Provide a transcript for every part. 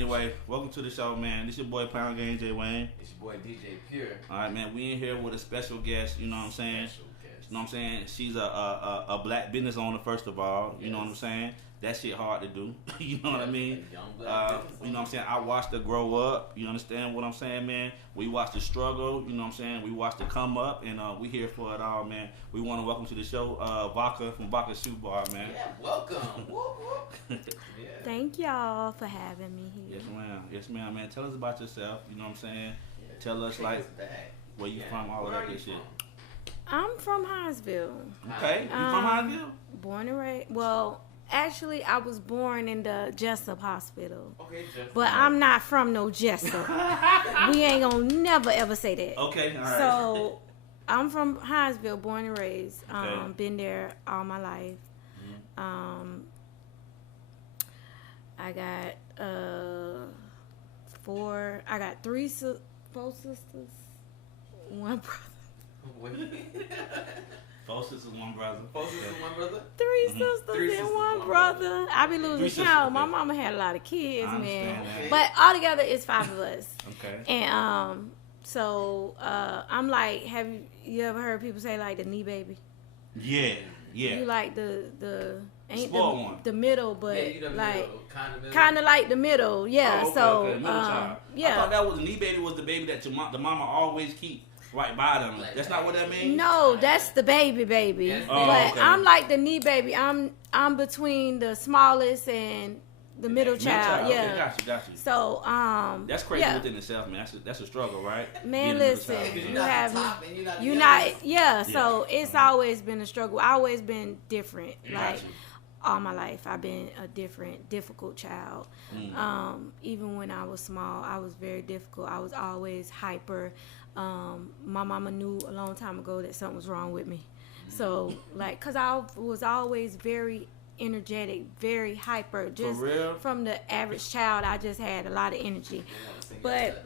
Anyway, welcome to the show, man. This your boy Pound Game J Wayne. It's your boy DJ Pure. All right, man. We in here with a special guest. You know what I'm saying? You know what I'm saying? She's a black business owner, first of all. You know what I'm saying? That shit hard to do. You know what I mean? You know what I'm saying? I watched her grow up. You understand what I'm saying, man? We watched the struggle. You know what I'm saying? We watched her come up, and we here for it all, man. We want to welcome to the show Vodka from Vodka Shoe Bar, man. Yeah, welcome. Whoop, whoop. Yeah. Thank y'all for having me here. Yes, ma'am. Yes, ma'am, man. Tell us about yourself. You know what I'm saying? Yeah. Tell us, like, where you from, all of that good shit. I'm from Hinesville. Okay. You from Hinesville? Born and raised. Well, actually, I was born in the Jessup Hospital. Okay, Jessup. But I'm not from no Jessup. We ain't gonna never ever say that. Okay, all right. So, I'm from Hinesville, born and raised. Been there all my life. Mm-hmm. I got four sisters, one brother. Four sisters, one brother. Three sisters and one brother. I be losing count. My mama had a lot of kids, man. But altogether, it's 5 of us. Okay. And so I'm like, have you ever heard people say like the knee baby? Yeah. You like the ain't one. The middle, but like kind of like the middle. Yeah. Oh, okay, so yeah. I thought that was the knee baby was the baby that the mama always keep right by them. That's not what that means? No, that's the baby. Yes. But okay. I'm like the knee baby. I'm between the smallest and the middle child. Yeah. Okay, got you. So that's crazy within itself, man. That's a struggle, right? Man, listen, you're not. So it's always been a struggle. I always been different. All my life, I've been a difficult child. Even when I was small, I was very difficult. I was always hyper. My mama knew a long time ago that something was wrong with me. So, cause I was always very energetic, very hyper. Just from the average child, I just had a lot of energy. But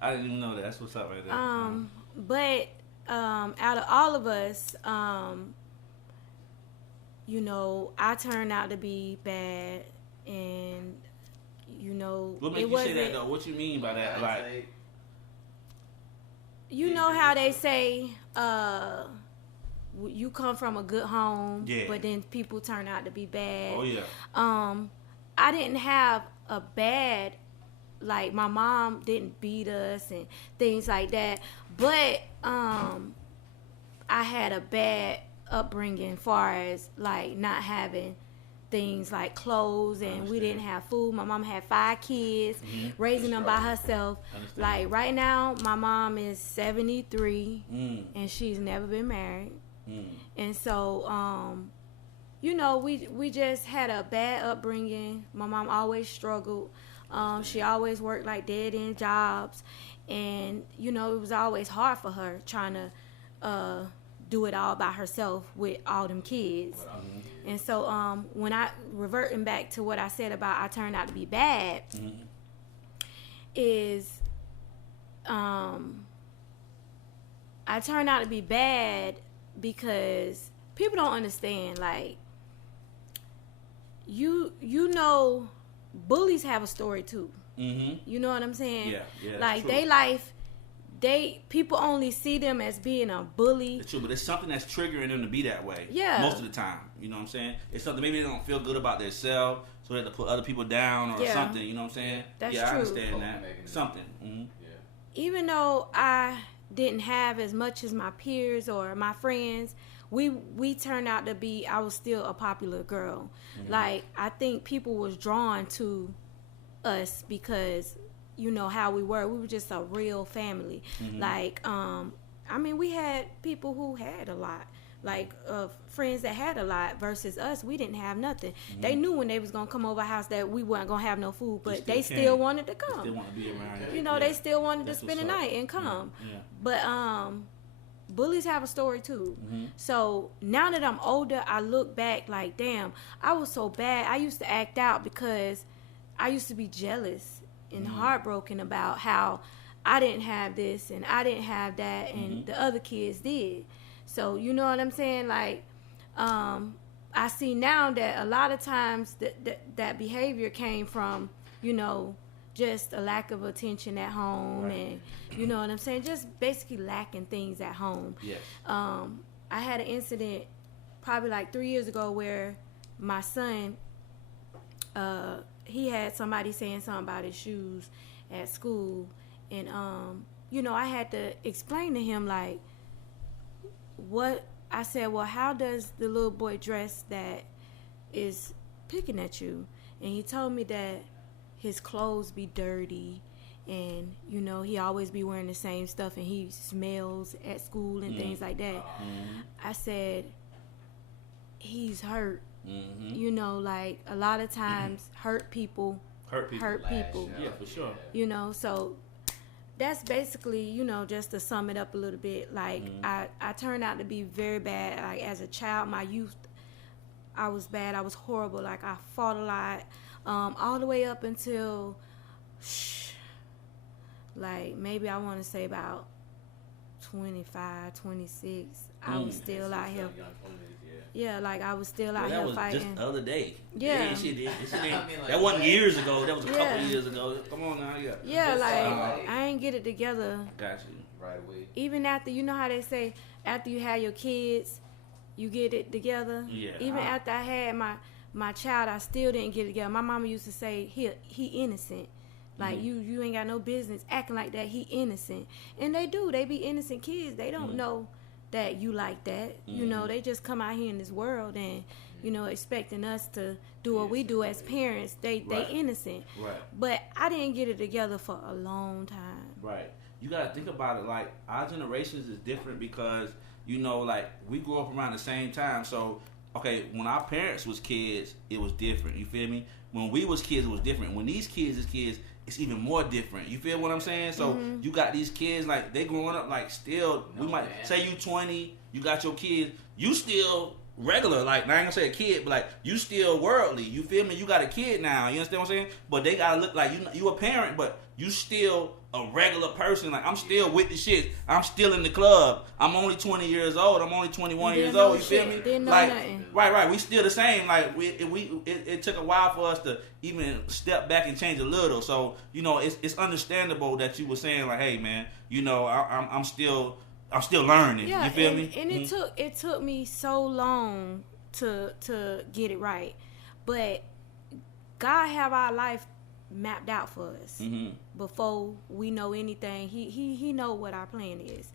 I didn't even know that. That's what's up right there. But out of all of us, I turned out to be bad, and what makes you say that though? What you mean by that? Like, you know how they say, you come from a good home, but then people turn out to be bad. Oh yeah. I didn't have a bad, like my mom didn't beat us and things like that, but I had a bad upbringing far as like not having things like clothes, and we didn't have food. My mom had 5 kids, raising them by herself. Like right now, my mom is 73, and she's never been married. And so, we just had a bad upbringing. My mom always struggled. She always worked like dead-end jobs, and it was always hard for her trying to do it all by herself with all them kids. And so when I reverting back to what I said about I turned out to be bad, is I turned out to be bad because people don't understand, like, bullies have a story too. You know what I'm saying? Yeah. Like they life, people only see them as being a bully. It's true, but it's something that's triggering them to be that way. Yeah. Most of the time. You know what I'm saying? It's something maybe they don't feel good about themselves, so they have to put other people down or something. You know what I'm saying? That's true. I understand that. Something. Even though I didn't have as much as my peers or my friends, we turned out to be, I was still a popular girl. Like, I think people was drawn to us because how we were. We were just a real family. Like, we had people who had a lot, like friends that had a lot versus us. We didn't have nothing. They knew when they was gonna come over our house that we weren't gonna have no food, but they still wanted to come. They still want to be around. They still wanted to spend the night and come. But bullies have a story too. So now that I'm older, I look back like, damn, I was so bad. I used to act out because I used to be jealous and heartbroken about how I didn't have this and I didn't have that and the other kids did. So you know what I'm saying? Like, I see now that a lot of times that behavior came from you know, just a lack of attention at home, and you know what I'm saying, just basically lacking things at home. Yes. I had an incident probably like 3 years ago where my son, he had somebody saying something about his shoes at school, and you know, I had to explain to him like what I said. Well, how does the little boy dress that is picking at you? And he told me that his clothes be dirty, and you know, he always be wearing the same stuff, and he smells at school and things like that. I said, he's hurt. You know, like a lot of times hurt people hurt people. Yeah, for sure. You know, so that's basically, you know, just to sum it up a little bit. Like I turned out to be very bad. Like as a child, my youth, I was bad. I was horrible. Like I fought a lot, all the way up until like maybe I want to say about 25, 26. I was still out here. Yeah, like I was still out here fighting. That was just the other day. Yeah. That wasn't years ago. That was a couple years ago. Come on now, Yeah, like I ain't get it together. Got you. Right away. Even after, you know how they say, after you have your kids, you get it together. Yeah. Even after I had my child, I still didn't get it together. My mama used to say, he innocent. Like you ain't got no business acting like that. He innocent, and they do. They be innocent kids. They don't know that you like that. You know, they just come out here in this world and, you know, expecting us to do what we do as parents. They innocent. Right. But I didn't get it together for a long time. Right. You got to think about it. Like, our generations is different because, you know, like, we grew up around the same time. So, okay, when our parents was kids, it was different. You feel me? When we was kids, it was different. When these kids is kids, it's even more different. You feel what I'm saying? So you got these kids, like, they growing up, like, still, we might say you 20, you got your kids, you still regular, like, I ain't gonna say a kid, but like, you still worldly. You feel me? You got a kid now, you understand what I'm saying? But they gotta look like you a parent, but you still a regular person. Like, I'm still with the shit. I'm still in the club. I'm only 20 years old. I'm only 21 years old. You feel me? Didn't know like, nothing. right. We still the same. Like, it took a while for us to even step back and change a little. So, you know, it's understandable that you were saying like, hey man, you know, I'm still learning. Yeah, you feel me? And it took me so long to get it right, but God have our life mapped out for us before we know anything. He know what our plan is.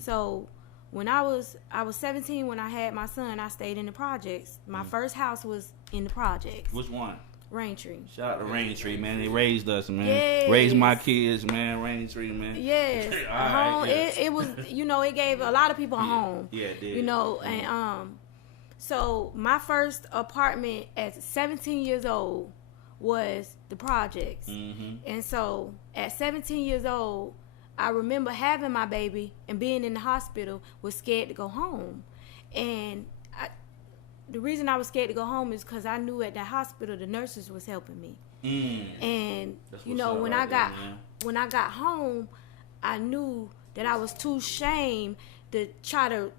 So when I was 17 when I had my son, I stayed in the projects. My first house was in the projects. Which one? Raintree. Shout out to Raintree, man. They raised us, man. Yes. Raised my kids, man. Raintree, man. Yes. All right, it was, you know, it gave a lot of people a home. Yeah, it did. You know, and so my first apartment at 17 years old was the projects. And so at 17 years old, I remember having my baby and being in the hospital, was scared to go home. And the reason I was scared to go home is because I knew at the hospital the nurses was helping me. And you know, when I got home, I knew that I was too ashamed to try to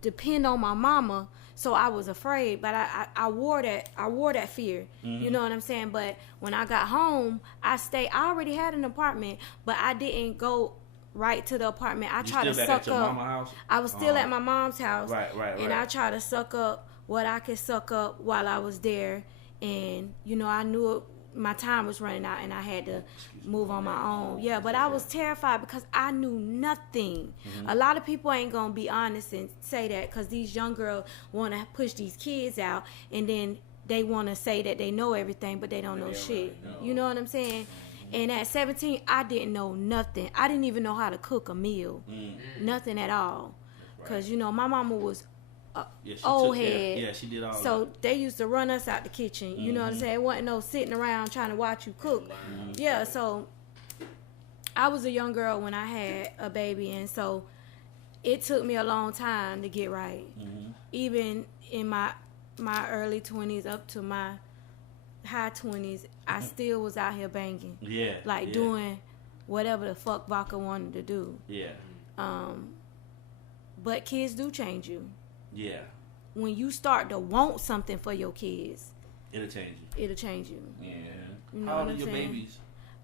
depend on my mama. So I was afraid, but I wore that fear. You know what I'm saying? But when I got home, I already had an apartment, but I didn't go right to the apartment. I tried to suck up. Mama house? I was still at my mom's house. Right. And I tried to suck up what I could suck up while I was there. And, you know, I knew my time was running out and I had to move on my own. Yeah, but I was terrified because I knew nothing. A lot of people ain't going to be honest and say that because these young girls want to push these kids out and then they want to say that they know everything, but they don't know shit. You know what I'm saying? And at 17, I didn't know nothing. I didn't even know how to cook a meal. Nothing at all. Because, you know, my mama was old head. Yeah, she did all so that. They used to run us out the kitchen. You know what I'm saying? It wasn't no sitting around trying to watch you cook. Yeah, so I was a young girl when I had a baby, and so it took me a long time to get right. Even in my early 20s up to my high 20s, I still was out here banging. Yeah. Doing whatever the fuck Vodka wanted to do. Yeah. But kids do change you. Yeah. When you start to want something for your kids, It'll change you. It'll change you. Yeah. You know How old what are I'm your saying? babies?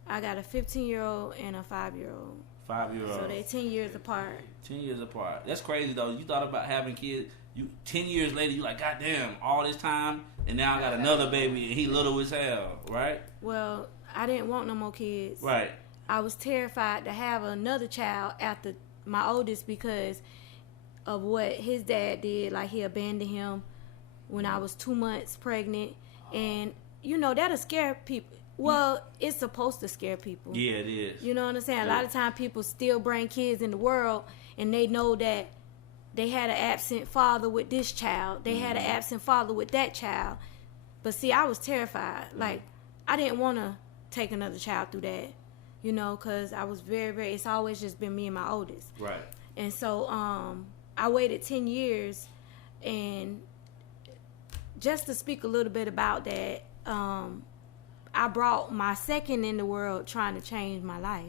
I got a 15-year-old and a 5-year-old. 5-year-old. So they 10 years apart. 10 years apart. That's crazy though. You thought about having kids. You 10 years later, you like, God damn, all this time, and now I got another baby, and he little as hell, right? Well, I didn't want no more kids. Right. I was terrified to have another child after my oldest because of what his dad did. Like, he abandoned him when I was 2 months pregnant. And, you know, that'll scare people. Well, it's supposed to scare people. Yeah, it is. You know what I'm saying? Yeah. A lot of times people still bring kids in the world, and they know that they had an absent father with this child. They had an absent father with that child. But see, I was terrified. Like, I didn't want to take another child through that, you know, because I was very, it's always just been me and my oldest. Right. And so I waited 10 years, and just to speak a little bit about that, I brought my second in the world trying to change my life.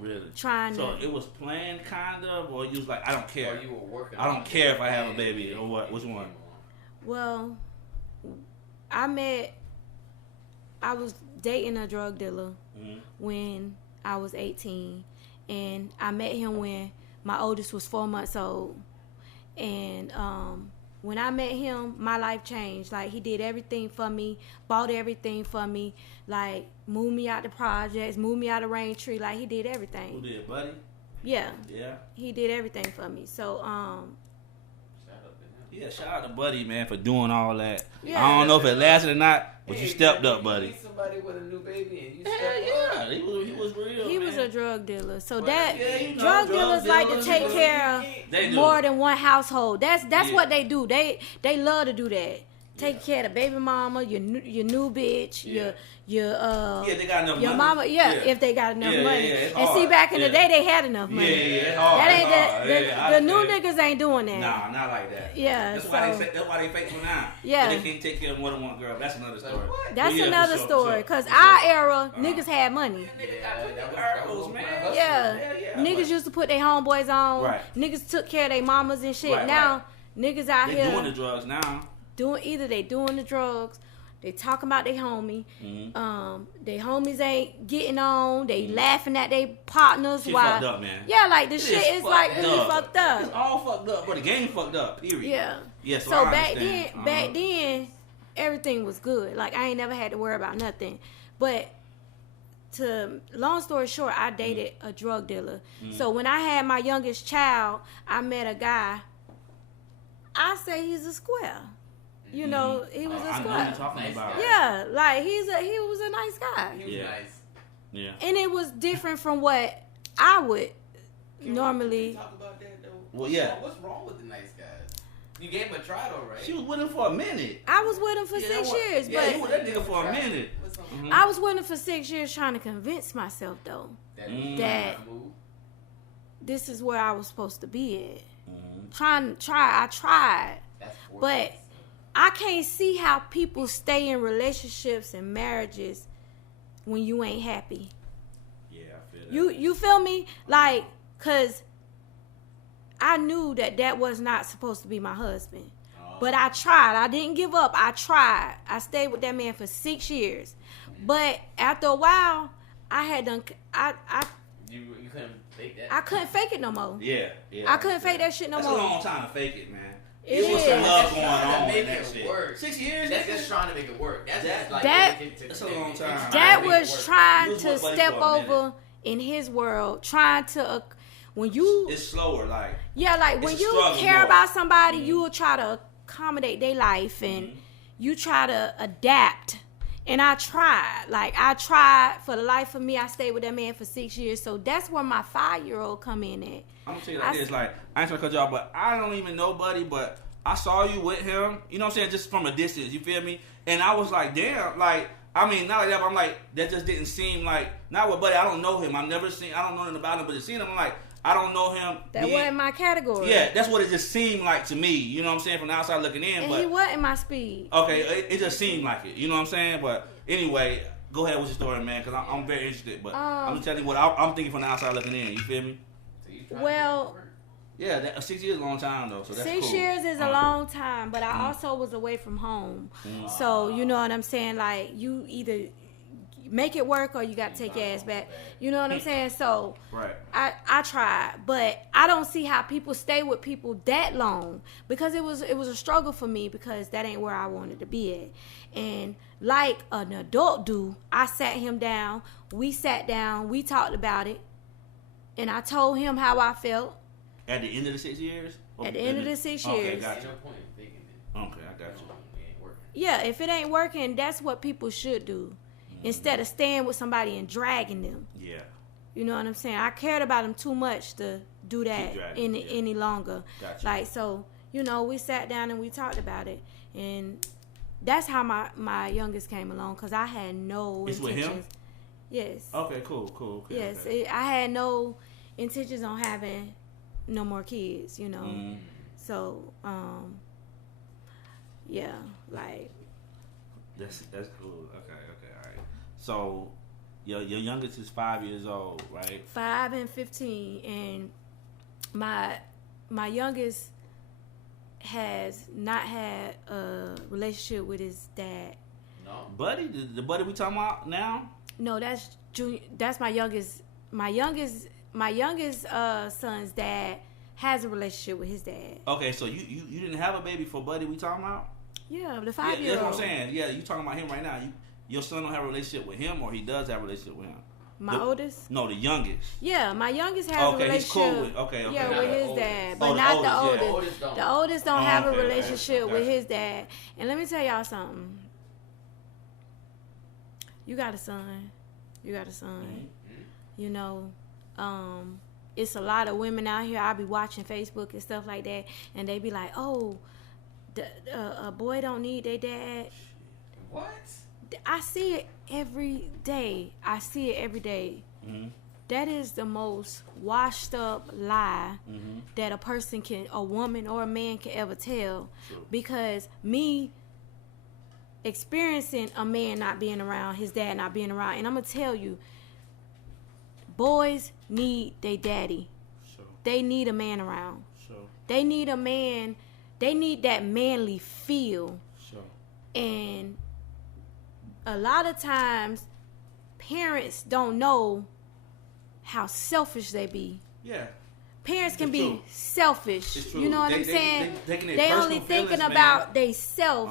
Really? So it was planned, kind of, or you was like, I don't care. Or you were working. I don't care if I have a baby or what. Which one? Well, I was dating a drug dealer when I was 18, and I met him when my oldest was 4 months old. And when I met him, my life changed. Like, he did everything for me, bought everything for me, like, moved me out the projects, moved me out of Raintree. Like, he did everything. Who did, Buddy? Yeah. Yeah. He did everything for me. So, Yeah, shout out to Buddy, man, for doing all that. Yeah. I don't know if it lasted or not, but you stepped up, Buddy. You meet somebody with a new baby and you Hell stepped up. yeah, he was real. he man. was a drug dealer. So But, that yeah, you know, drug drug dealers like to dealers, take you know, care They of do. more than one household. That's Yeah. what they do. They love to do that. Take care of the baby mama, your new bitch, Yeah. your they got enough your money. mama, if they got enough money. it's And see, hard. back in the Yeah. day, they had enough money. Yeah, it's hard. That It's ain't hard. Yeah, the I new understand. niggas ain't doing that. Nah, not like that. Yeah, that's so- why they faithful now. Yeah. But they can't take care of more than one girl. That's another story. what? That's But yeah, another for sure, story. for sure. Cause our era, niggas had money. Niggas got put that the was girls, what man. my hustle Yeah. Niggas used to put their homeboys on. Right. Niggas took care of their mamas and shit. Right, Now, niggas out They here doing the drugs now. either they doing the drugs, they talking about their homie, they homies ain't getting on, they laughing at their partners. Shit while, fucked up, man. Yeah, like the It shit is is like fucked really up. fucked It's up. all fucked up, but the game fucked up. Period. Yeah. Yeah. So I back understand. then, everything was good. Like, I ain't never had to worry about nothing. But long story short, I dated a drug dealer. So when I had my youngest child, I met a guy. I say he's a square. You know, he was a I know what square. you're talking Nice about. guy. Yeah, like he was a nice guy. He was Yeah. nice. Yeah. And it was different from what I would Can we normally. talk about that though? Well, yeah. What's wrong with the nice guys? You gave him a try though, right? She was with him for a minute. I was with him for Yeah, 6 that was- years, yeah, but you with that nigga for a minute. What's up? I was with him for 6 years trying to convince myself though That That- move. this is where I was supposed to be at. Mm-hmm. I tried, That's but I can't see how people stay in relationships and marriages when you ain't happy. Yeah, I feel that. You feel me? Like, cause I knew that was not supposed to be my husband. But I tried. I didn't give up. I tried. I stayed with that man for 6 years. But after a while, I had done. You couldn't fake that. I couldn't fake it no more. Yeah. I couldn't fake that shit no That's more. a long time to fake it, man. It It was is. some love going That's trying on to with make that it shit. work. 6 years. That's nigga? just trying to make it work. That's That- just like that- That's a long time. That make it was work. trying You was to with Buddy step for a minute. over in his world, trying to when you It's slower, like. like when it's a you struggle care more. about somebody, you will try to accommodate their life and you try to adapt. And I tried for the life of me. I stayed with that man for 6 years, so that's where my 5-year-old come in at. I'm gonna tell you like this, like, I ain't trying to cut you off, but I don't even know Buddy, but I saw you with him, you know what I'm saying, just from a distance, you feel me? And I was like, damn, like, I mean, not like that, but I'm like, that just didn't seem like, not with Buddy, I don't know him, I don't know nothing about him, but just seeing him, I'm like, I don't know him. That wasn't my category. Yeah, that's what it just seemed like to me, you know what I'm saying, from the outside looking in, And but. he wasn't my speed. Okay, it just seemed like it. You know what I'm saying? But anyway, go ahead with your story, man, because I'm very interested. But I'm just telling you what I'm thinking from the outside looking in. You feel me? So you tried Well, to make it work. Yeah, 6 years is a long time though. So that's 6 cool. years is a long time, but I also was away from home. So you know what I'm saying? Like you either make it work or you got to take your ass back. You know what I'm saying? So right. I tried, but I don't see how people stay with people that long, because it was a struggle for me, because that ain't where I wanted to be at. And like an adult do, I sat him down. We sat down. We talked about it, and I told him how I felt. At the end of the 6 years? At the end of the 6 years. Okay, gotcha. Okay, I got you. Yeah, if it ain't working, that's what people should do. Instead of staying with somebody and dragging them. Yeah. You know what I'm saying? I cared about them too much to do that any longer. Gotcha. Like, so, you know, we sat down and we talked about it. And that's how my youngest came along, because I had no intentions. With him? Yes. Okay, cool. Okay, yes, okay. I had no intentions on having no more kids, you know. So, yeah, like. That's cool. Okay, all right. So, your youngest is 5 years old, right? 5 and 15, and my youngest has not had a relationship with his dad. No, buddy, the buddy we talking about now? No, that's Junior. That's my youngest. My youngest son's dad has a relationship with his dad. Okay, so you didn't have a baby for buddy we talking about? Yeah, the 5-year-old. Yeah, that's what I'm saying. Yeah, you talking about him right now. Your son don't have a relationship with him, or he does have a relationship with him? My oldest? No, the youngest. Yeah, my youngest has a relationship. He's cool with, okay. Yeah, with his dad, but the not oldest, the oldest. yeah. The oldest don't have a relationship Gotcha. with his dad. And let me tell y'all something. You got a son. Mm-hmm. You know, it's a lot of women out here. I be watching Facebook and stuff like that, and they be like, "Oh, a boy don't need their dad." What? I see it every day. Mm-hmm. That is the most washed up lie that a woman or a man can ever tell. True. Because me experiencing a man not being around, his dad not being around, and I'm going to tell you, boys need their daddy. Sure. They need a man around. Sure. They need a man. They need that manly feel. Sure. And a lot of times, parents don't know how selfish they be. Yeah. Parents can It's be true. selfish. It's true. You know what I'm saying? They only thinking about they self,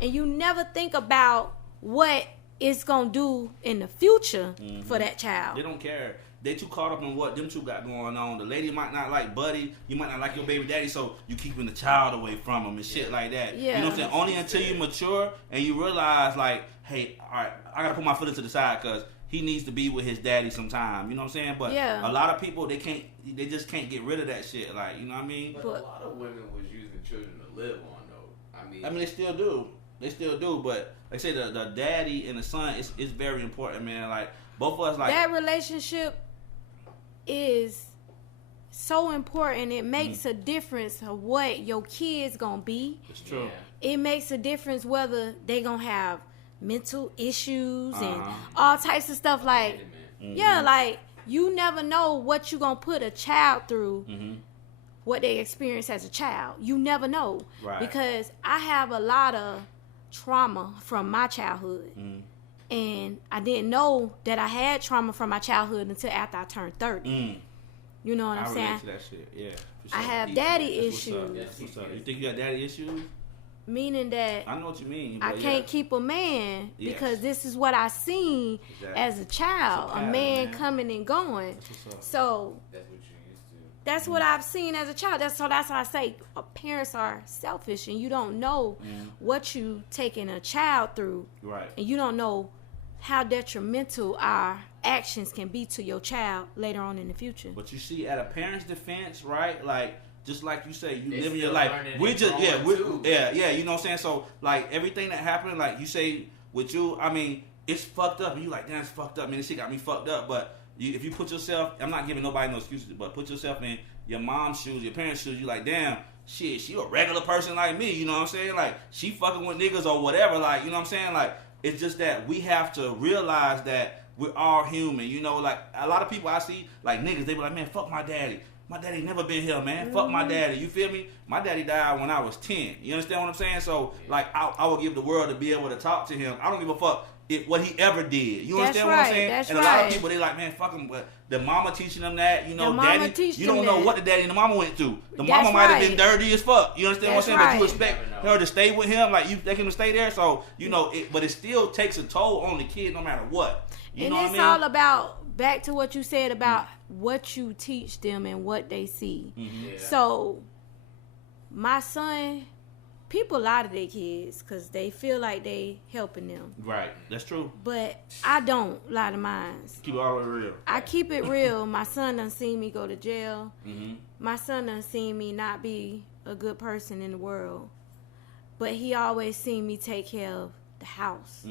and you never think about what it's gonna do in the future for that child. They don't care. They too caught up in what them two got going on. The lady might not like buddy. You might not like your baby daddy, so you keeping the child away from him and shit like that. Yeah. You know what I'm saying? Only until you mature and you realize, like, hey, all right, I gotta put my foot to the side because he needs to be with his daddy sometime. You know what I'm saying? But a lot of people, they just can't get rid of that shit. Like, you know what I mean? But a lot of women was using children to live on, though. I mean, they still do. But like I say, the daddy and the son is very important, man. Like both of us, like that relationship is so important. It makes a difference of what your kids gonna be. It's true. Yeah. It makes a difference whether they gonna have mental issues and all types of stuff. Like, like you never know what you gonna put a child through. What they experience as a child, you never know. Right. Because I have a lot of trauma from my childhood. And I didn't know that I had trauma from my childhood until after I turned 30. You know what I'm saying? I relate to that shit. Yeah. For sure. I have daddy issues. What's up? You think you got daddy issues? Meaning that I know what you mean. I can't keep a man because this is what I seen as a child. A man coming and going. So that's what you used to. That's what I've seen as a child. That's why I say parents are selfish, and you don't know what you taking a child through, right? And you don't know how detrimental our actions can be to your child later on in the future. But you see, at a parent's defense, right? Like, just like you say, you living your life. We're just, you know what I'm saying? So, like, everything that happened, like you say with you, I mean, it's fucked up. And you like, damn, it's fucked up. Man, this shit got me fucked up. But if you put yourself, I'm not giving nobody no excuses, but put yourself in your mom's shoes, your parents' shoes, you like, damn, shit, she a regular person like me, you know what I'm saying? Like, she fucking with niggas or whatever, like, you know what I'm saying? Like, it's just that we have to realize that we're all human, you know? Like, a lot of people I see, like, niggas, they be like, man, fuck my daddy. my daddy never been here, man. Fuck my daddy. You feel me? My daddy died when I was 10. You understand what I'm saying? So, like, I would give the world to be able to talk to him. I don't give a fuck what he ever did. You understand what I'm saying? That's and a lot of people, they like, man, fuck him. But the mama teaching them that, you know, daddy, you don't know what the daddy and the mama went through. The mama might have been dirty as fuck. You understand what I'm saying? But you expect her to stay with him, like you expect him to stay there. So, you know, but it still takes a toll on the kid no matter what. You know what I mean? It's all about, back to what you said about what you teach them and what they see. So, my son, people lie to their kids because they feel like they helping them. Right, that's true. But I don't lie to mine. Keep it all the way real. I keep it real. My son done seen me go to jail. My son done seen me not be a good person in the world. But he always seen me take care of the house.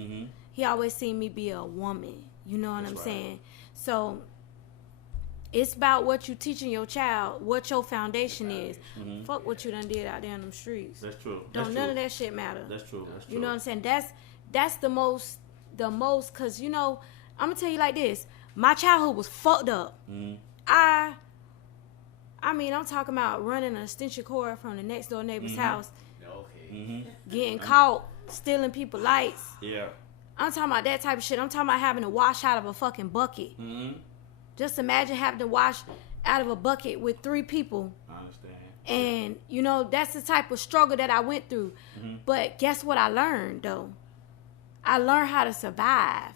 He always seen me be a woman. You know what I'm saying? So it's about what you teaching your child, what your foundation is. Fuck what you done did out there in them streets. That's true. Don't none of that shit matter. That's true. That's true. You know what I'm saying? That's the most, cause you know, I'm gonna tell you like this. My childhood was fucked up. I mean, I'm talking about running an extension cord from the next door neighbor's house. Getting caught stealing people's lights. Yeah. I'm talking about that type of shit. I'm talking about having to wash out of a fucking bucket. Just imagine having to wash out of a bucket with 3 people. I understand. And, you know, that's the type of struggle that I went through. But guess what I learned, though? I learned how to survive.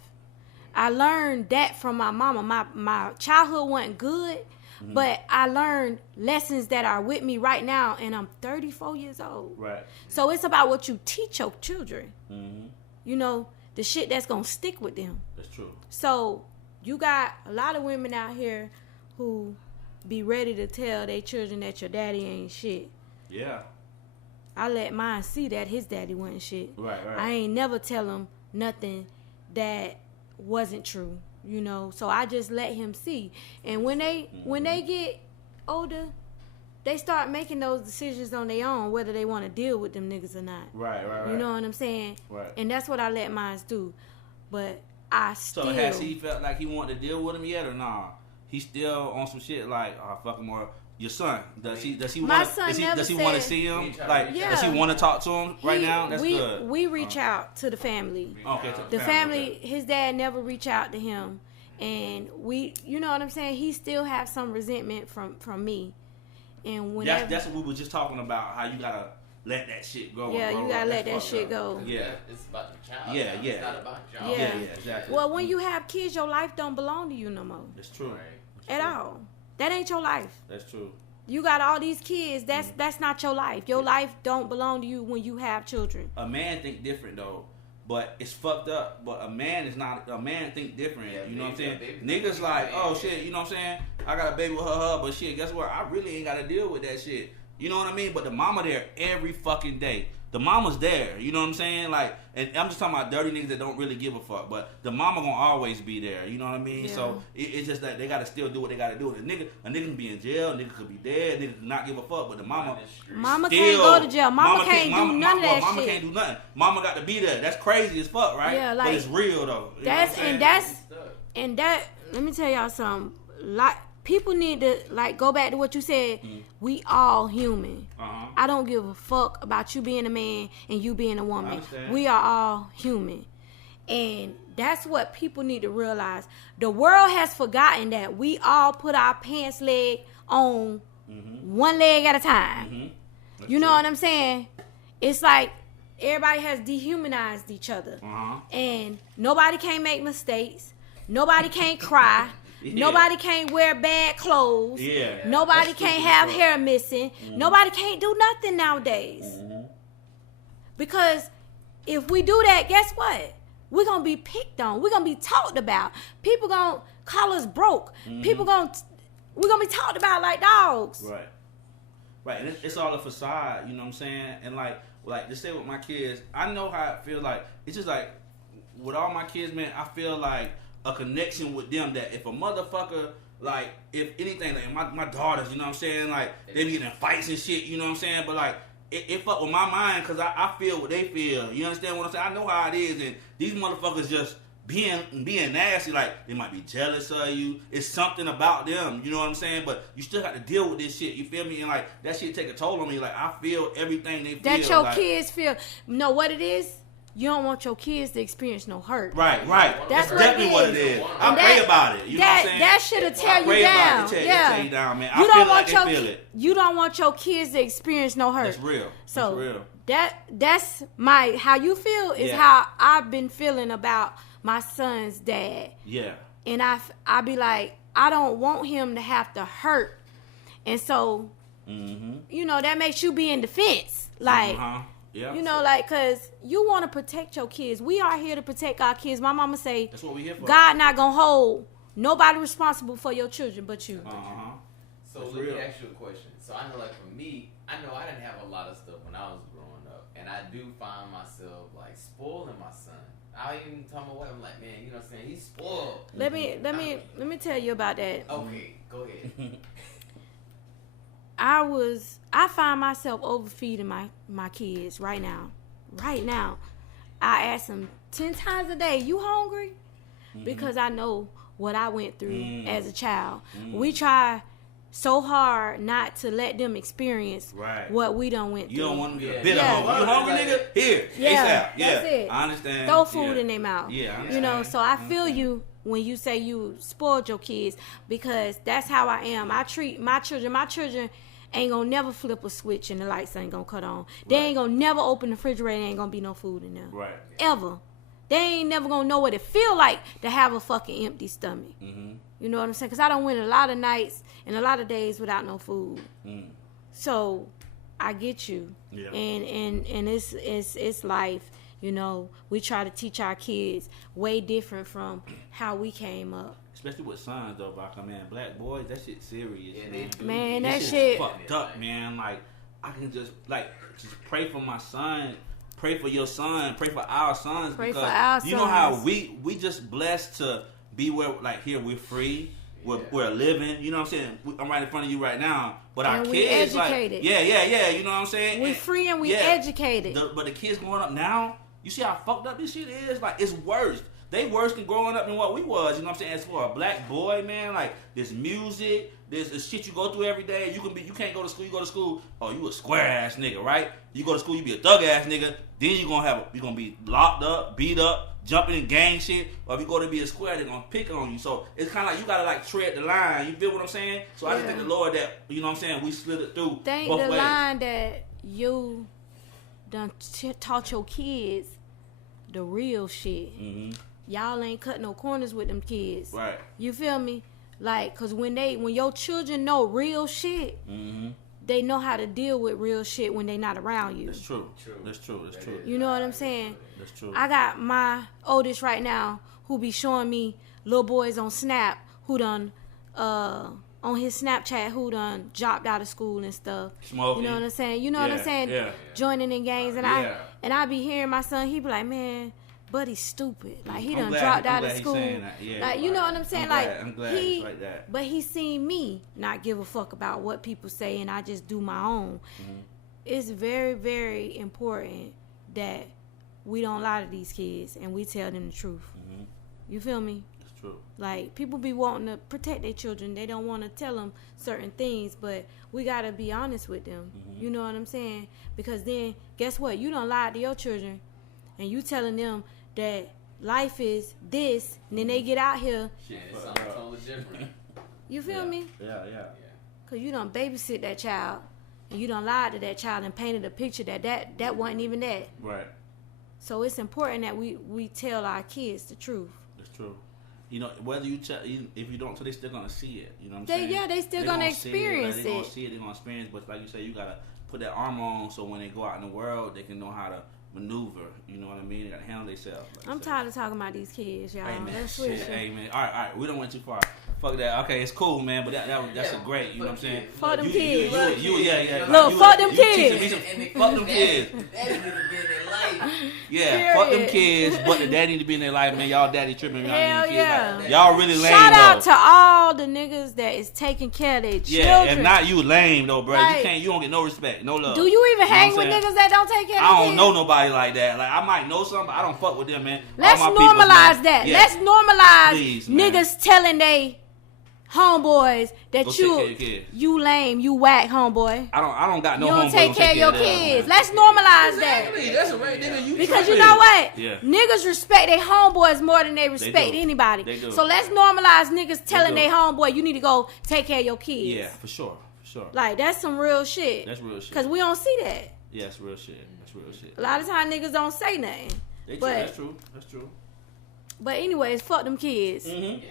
I learned that from my mama. My childhood wasn't good, but I learned lessons that are with me right now, and I'm 34 years old. Right. So it's about what you teach your children. You know, the shit that's going to stick with them. That's true. So you got a lot of women out here who be ready to tell their children that your daddy ain't shit. Yeah. I let mine see that his daddy wasn't shit. Right. I ain't never tell him nothing that wasn't true, you know. So I just let him see. And when they get older, they start making those decisions on their own, whether they want to deal with them niggas or not. Right. You know what I'm saying? Right. And that's what I let mine do. But I still... So has he felt like he wanted to deal with him yet or nah? He's still on some shit like, oh, fuck him, or your son. Does he want to see him? Like, does he want to talk to him right now? That's good. We reach out to the family. Okay. The family, his dad never reach out to him. And we, you know what I'm saying? He still have some resentment from me. And whenever, that's what we were just talking about, how you gotta let that shit go. Yeah, you gotta let that shit go. Yeah. It's about the child. Yeah. It's not about y'all. Yeah, exactly. Well, when you have kids, your life don't belong to you no more. That's true. At all. That ain't your life. That's true. You got all these kids. That's not your life. Your life don't belong to you when you have children. A man think different though, but it's fucked up. But a man is not. A man think different. Yeah, you know what I'm saying? baby. Niggas like, oh shit. You know what I'm saying? I got a baby with her, but shit. Guess what? I really ain't got to deal with that shit. You know what I mean? But the mama there every fucking day. The mama's there, you know what I'm saying? Like, and I'm just talking about dirty niggas that don't really give a fuck, but the mama gonna always be there, you know what I mean? Yeah. So it's just that they gotta still do what they gotta do. A nigga can be in jail, a nigga could be dead, a nigga could not give a fuck, but the mama can't go to jail. Mama can't do none of that shit. Mama can't do nothing. Mama got to be there. That's crazy as fuck, right? Yeah, like, but it's real though. You that. Let me tell y'all something. Like, people need to, like, go back to what you said. We all human. I don't give a fuck about you being a man and you being a woman. We are all human. And that's what people need to realize. The world has forgotten that we all put our pants leg on one leg at a time. You know what I'm saying? It's like everybody has dehumanized each other. And nobody can't make mistakes. Nobody can't cry. Yeah. Nobody can't wear bad clothes. Yeah. Nobody can't have hair missing. Nobody can't do nothing nowadays. Because if we do that, guess what? We're going to be picked on. We're going to be talked about. People going to call us broke. We're going to be talked about like dogs. Right. And it's all a facade, you know what I'm saying? And like to say with my kids, I know how it feels like. It's just like, with all my kids, man, I feel like a connection with them that if a motherfucker, like, if anything, like my daughters, you know what I'm saying, like, they be getting in fights and shit, you know what I'm saying, but like, it fuck with my mind because I feel what they feel, you understand what I'm saying? I know how it is, and these motherfuckers just being nasty. Like they might be jealous of you. It's something about them. You know what I'm saying? But you still got to deal with this shit. You feel me? And like that shit take a toll on me. Like I feel everything they feel. That your like, kids feel. Know what it is? You don't want your kids to experience no hurt. Right. That's definitely what it is. I pray about it. You know what I'm saying? That should tear you down. Tear you down, man. You I feel like they feel it. You don't want your kids to experience no hurt. That's real. So that's real. That's my how you feel is how I've been feeling about my son's dad. Yeah. And I be like, I don't want him to have to hurt. And so, you know, that makes you be in defense. Like, yeah. you know, like, because you want to protect your kids. We are here to protect our kids. My mama say, that's what we here for. God not going to hold nobody responsible for your children but you. So let me ask you a question. So I know, like, for me, I know I didn't have a lot of stuff when I was growing up. And I do find myself, like, spoiling my son. I even tell my wife, I'm like, man, you know what I'm saying? He's spoiled. Let me tell you about that. Okay, go ahead. I find myself overfeeding my kids right now. Right now. I ask them 10 times a day, you hungry? Because I know what I went through as a child. We try so hard not to let them experience what we done went through. You don't want them to get a bit of hunger. You hungry, nigga? Here. ASAP. That's it. I understand. Throw food in their mouth. Yeah, I understand. You know, so I feel you when you say you spoiled your kids because that's how I am. I treat my children. My children ain't gonna never flip a switch and the lights ain't gonna cut on. They ain't gonna never open the refrigerator. Ain't gonna be no food in there. Right. Ever. They ain't never gonna know what it feel like to have a fucking empty stomach. You know what I'm saying? Because I don't win a lot of nights and a lot of days without no food. So I get you. Yeah. And it's life. You know, we try to teach our kids way different from how we came up. Especially with sons, though, Baka, man. Black boys, that shit serious, man. Man, that shit shit fucked up, man. Like, I can just pray for my son. Pray for your son. Pray for our sons. Pray because for our sons. You know how we just blessed to be where, like, here we're free. We're living. You know what I'm saying? I'm right in front of you right now. But and our kids, educated. like, yeah. You know what I'm saying? We free and we educated. But the kids growing up now, you see how fucked up this shit is? Like, it's worse. They worse than growing up than what we was. You know what I'm saying? As for a black boy, man, like, this music, this shit you go through every day. You can't go to school. You go to school. Oh, you a square ass nigga, right? You go to school, you be a thug ass nigga. Then you gonna be locked up, beat up, jumping in gang shit. Or if you go to be a square, they're gonna pick on you. So it's kind of like you gotta like tread the line. You feel what I'm saying? So I just thank the Lord that, you know what I'm saying, we slid it through thank both the ways. line that you done taught your kids the real shit. Y'all ain't cut no corners with them kids. Right. You feel me? Like, cause when your children know real shit, they know how to deal with real shit when they not around you. That's true. That's true. You know what I'm saying? That's true. I got my oldest right now who be showing me little boys on Snap who done on his Snapchat who done dropped out of school and stuff. Smoking. You know what I'm saying? You know what I'm saying? Yeah. Joining in gangs and I be hearing my son, he be like, man, buddy's stupid. Like he done dropped out of school. Like you know what I'm saying? I'm glad he, like that. But he seen me not give a fuck about what people say, and I just do my own. It's very, very important that we don't lie to these kids and we tell them the truth. You feel me? That's true. Like people be wanting to protect their children. They don't want to tell them certain things, but we gotta be honest with them. You know what I'm saying? Because then, guess what? You don't lie to your children, and you telling them that life is this, and then they get out here. Shit, it's something totally different. You feel me? Yeah. Cause you done babysit that child, and you done lied to that child and painted a picture that wasn't even that. Right. So it's important that we tell our kids the truth. That's true. You know, whether you if you don't, so they still gonna see it. You know what I'm saying? Yeah, they still gonna experience it. it. They gonna see it. They gonna experience. But like you say, you gotta put that armor on so when they go out in the world, they can know how to maneuver, you know what I mean? They gotta handle themselves. Like I'm tired of talking about these kids, y'all. Hey, man, Let's switch it. Hey man, all right, we don't went too far. Fuck that. Okay, it's cool, man. But that's a great, you know what I'm saying? Fuck them kids. Yeah. Look, fuck them kids. Fuck them kids. That nigga been in life. Yeah, fuck them kids, but the daddy need to be in their life, man. Y'all daddy tripping. Hell yeah. Like, y'all really lame, Shout out though. to all the niggas that is taking care of their children. Yeah, and not you lame, though, bro. Like, you don't get no respect, no love. Do you even hang what with I'm niggas that don't take care of I their don't kids? know nobody like that. Like, I might know some, but I don't fuck with them, man. Let's All my normalize peoples, that. Yeah. Let's normalize Please, man. niggas telling they homeboys that Go take care of your kids. you lame, you whack, homeboy. I don't got no You homeboy don't take care of your them. kids. Let's normalize Exactly. that. That's right, nigga. Because you know what? Yeah. Niggas respect their homeboys more than they respect do. anybody. They do. So let's normalize niggas telling do. their homeboy you need to go take care of your kids. Yeah, for sure. Like, that's some real shit. That's real shit. Because we don't see that. Yeah, that's real shit. That's real shit. A lot of times niggas don't say nothing. That's true. That's true. But anyways, fuck them kids. Mm-hmm. Yeah.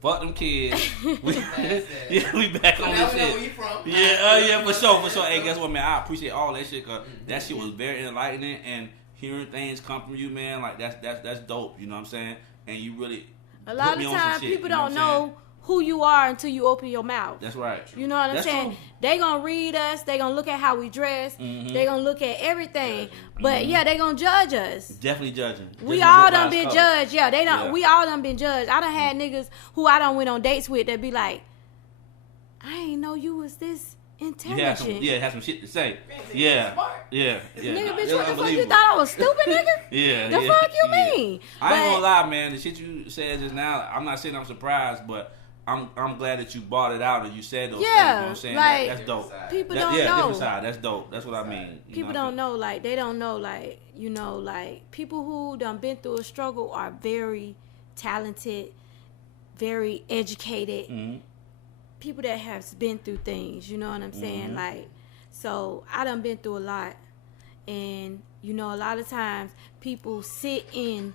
Fuck them kids. we back on Now this we know shit. where you from. Yeah, for sure. Hey, guess what, man? I appreciate all that shit, cause that shit was very enlightening, and hearing things come from you, man, like that's dope. You know what I'm saying? And you really A lot put me of on some times shit, people you know don't what I'm saying? know who you are until you open your mouth. That's right. You know what I'm That's saying? true. They gonna read us. They gonna look at how we dress. Mhm. They gonna look at everything. But yeah, they gonna judge us. Definitely judging. We Judging all book by done its been cover. judged. Yeah, they done. Yeah. We all done been judged. I done had niggas who I done went on dates with that be like, I ain't know you was this intelligent. Have some shit to say. Yeah. Nigga, bitch, It's what the fuck you unbelievable. thought I was stupid, nigga? Yeah. The fuck you mean? I ain't But- gonna lie, man. The shit you said just now, I'm not saying I'm surprised, but I'm glad that you brought it out and you said those things. You know what I'm saying? like, That's dope. People That- don't yeah, know. different side. That's dope. That's what I mean. You People know what don't know, like, they don't know, like, you know, like, people who done been through a struggle are very talented, very educated, Mm-hmm. people that have been through things, you know what I'm saying? Mhm. Like, so I done been through a lot, and, you know, a lot of times people sit in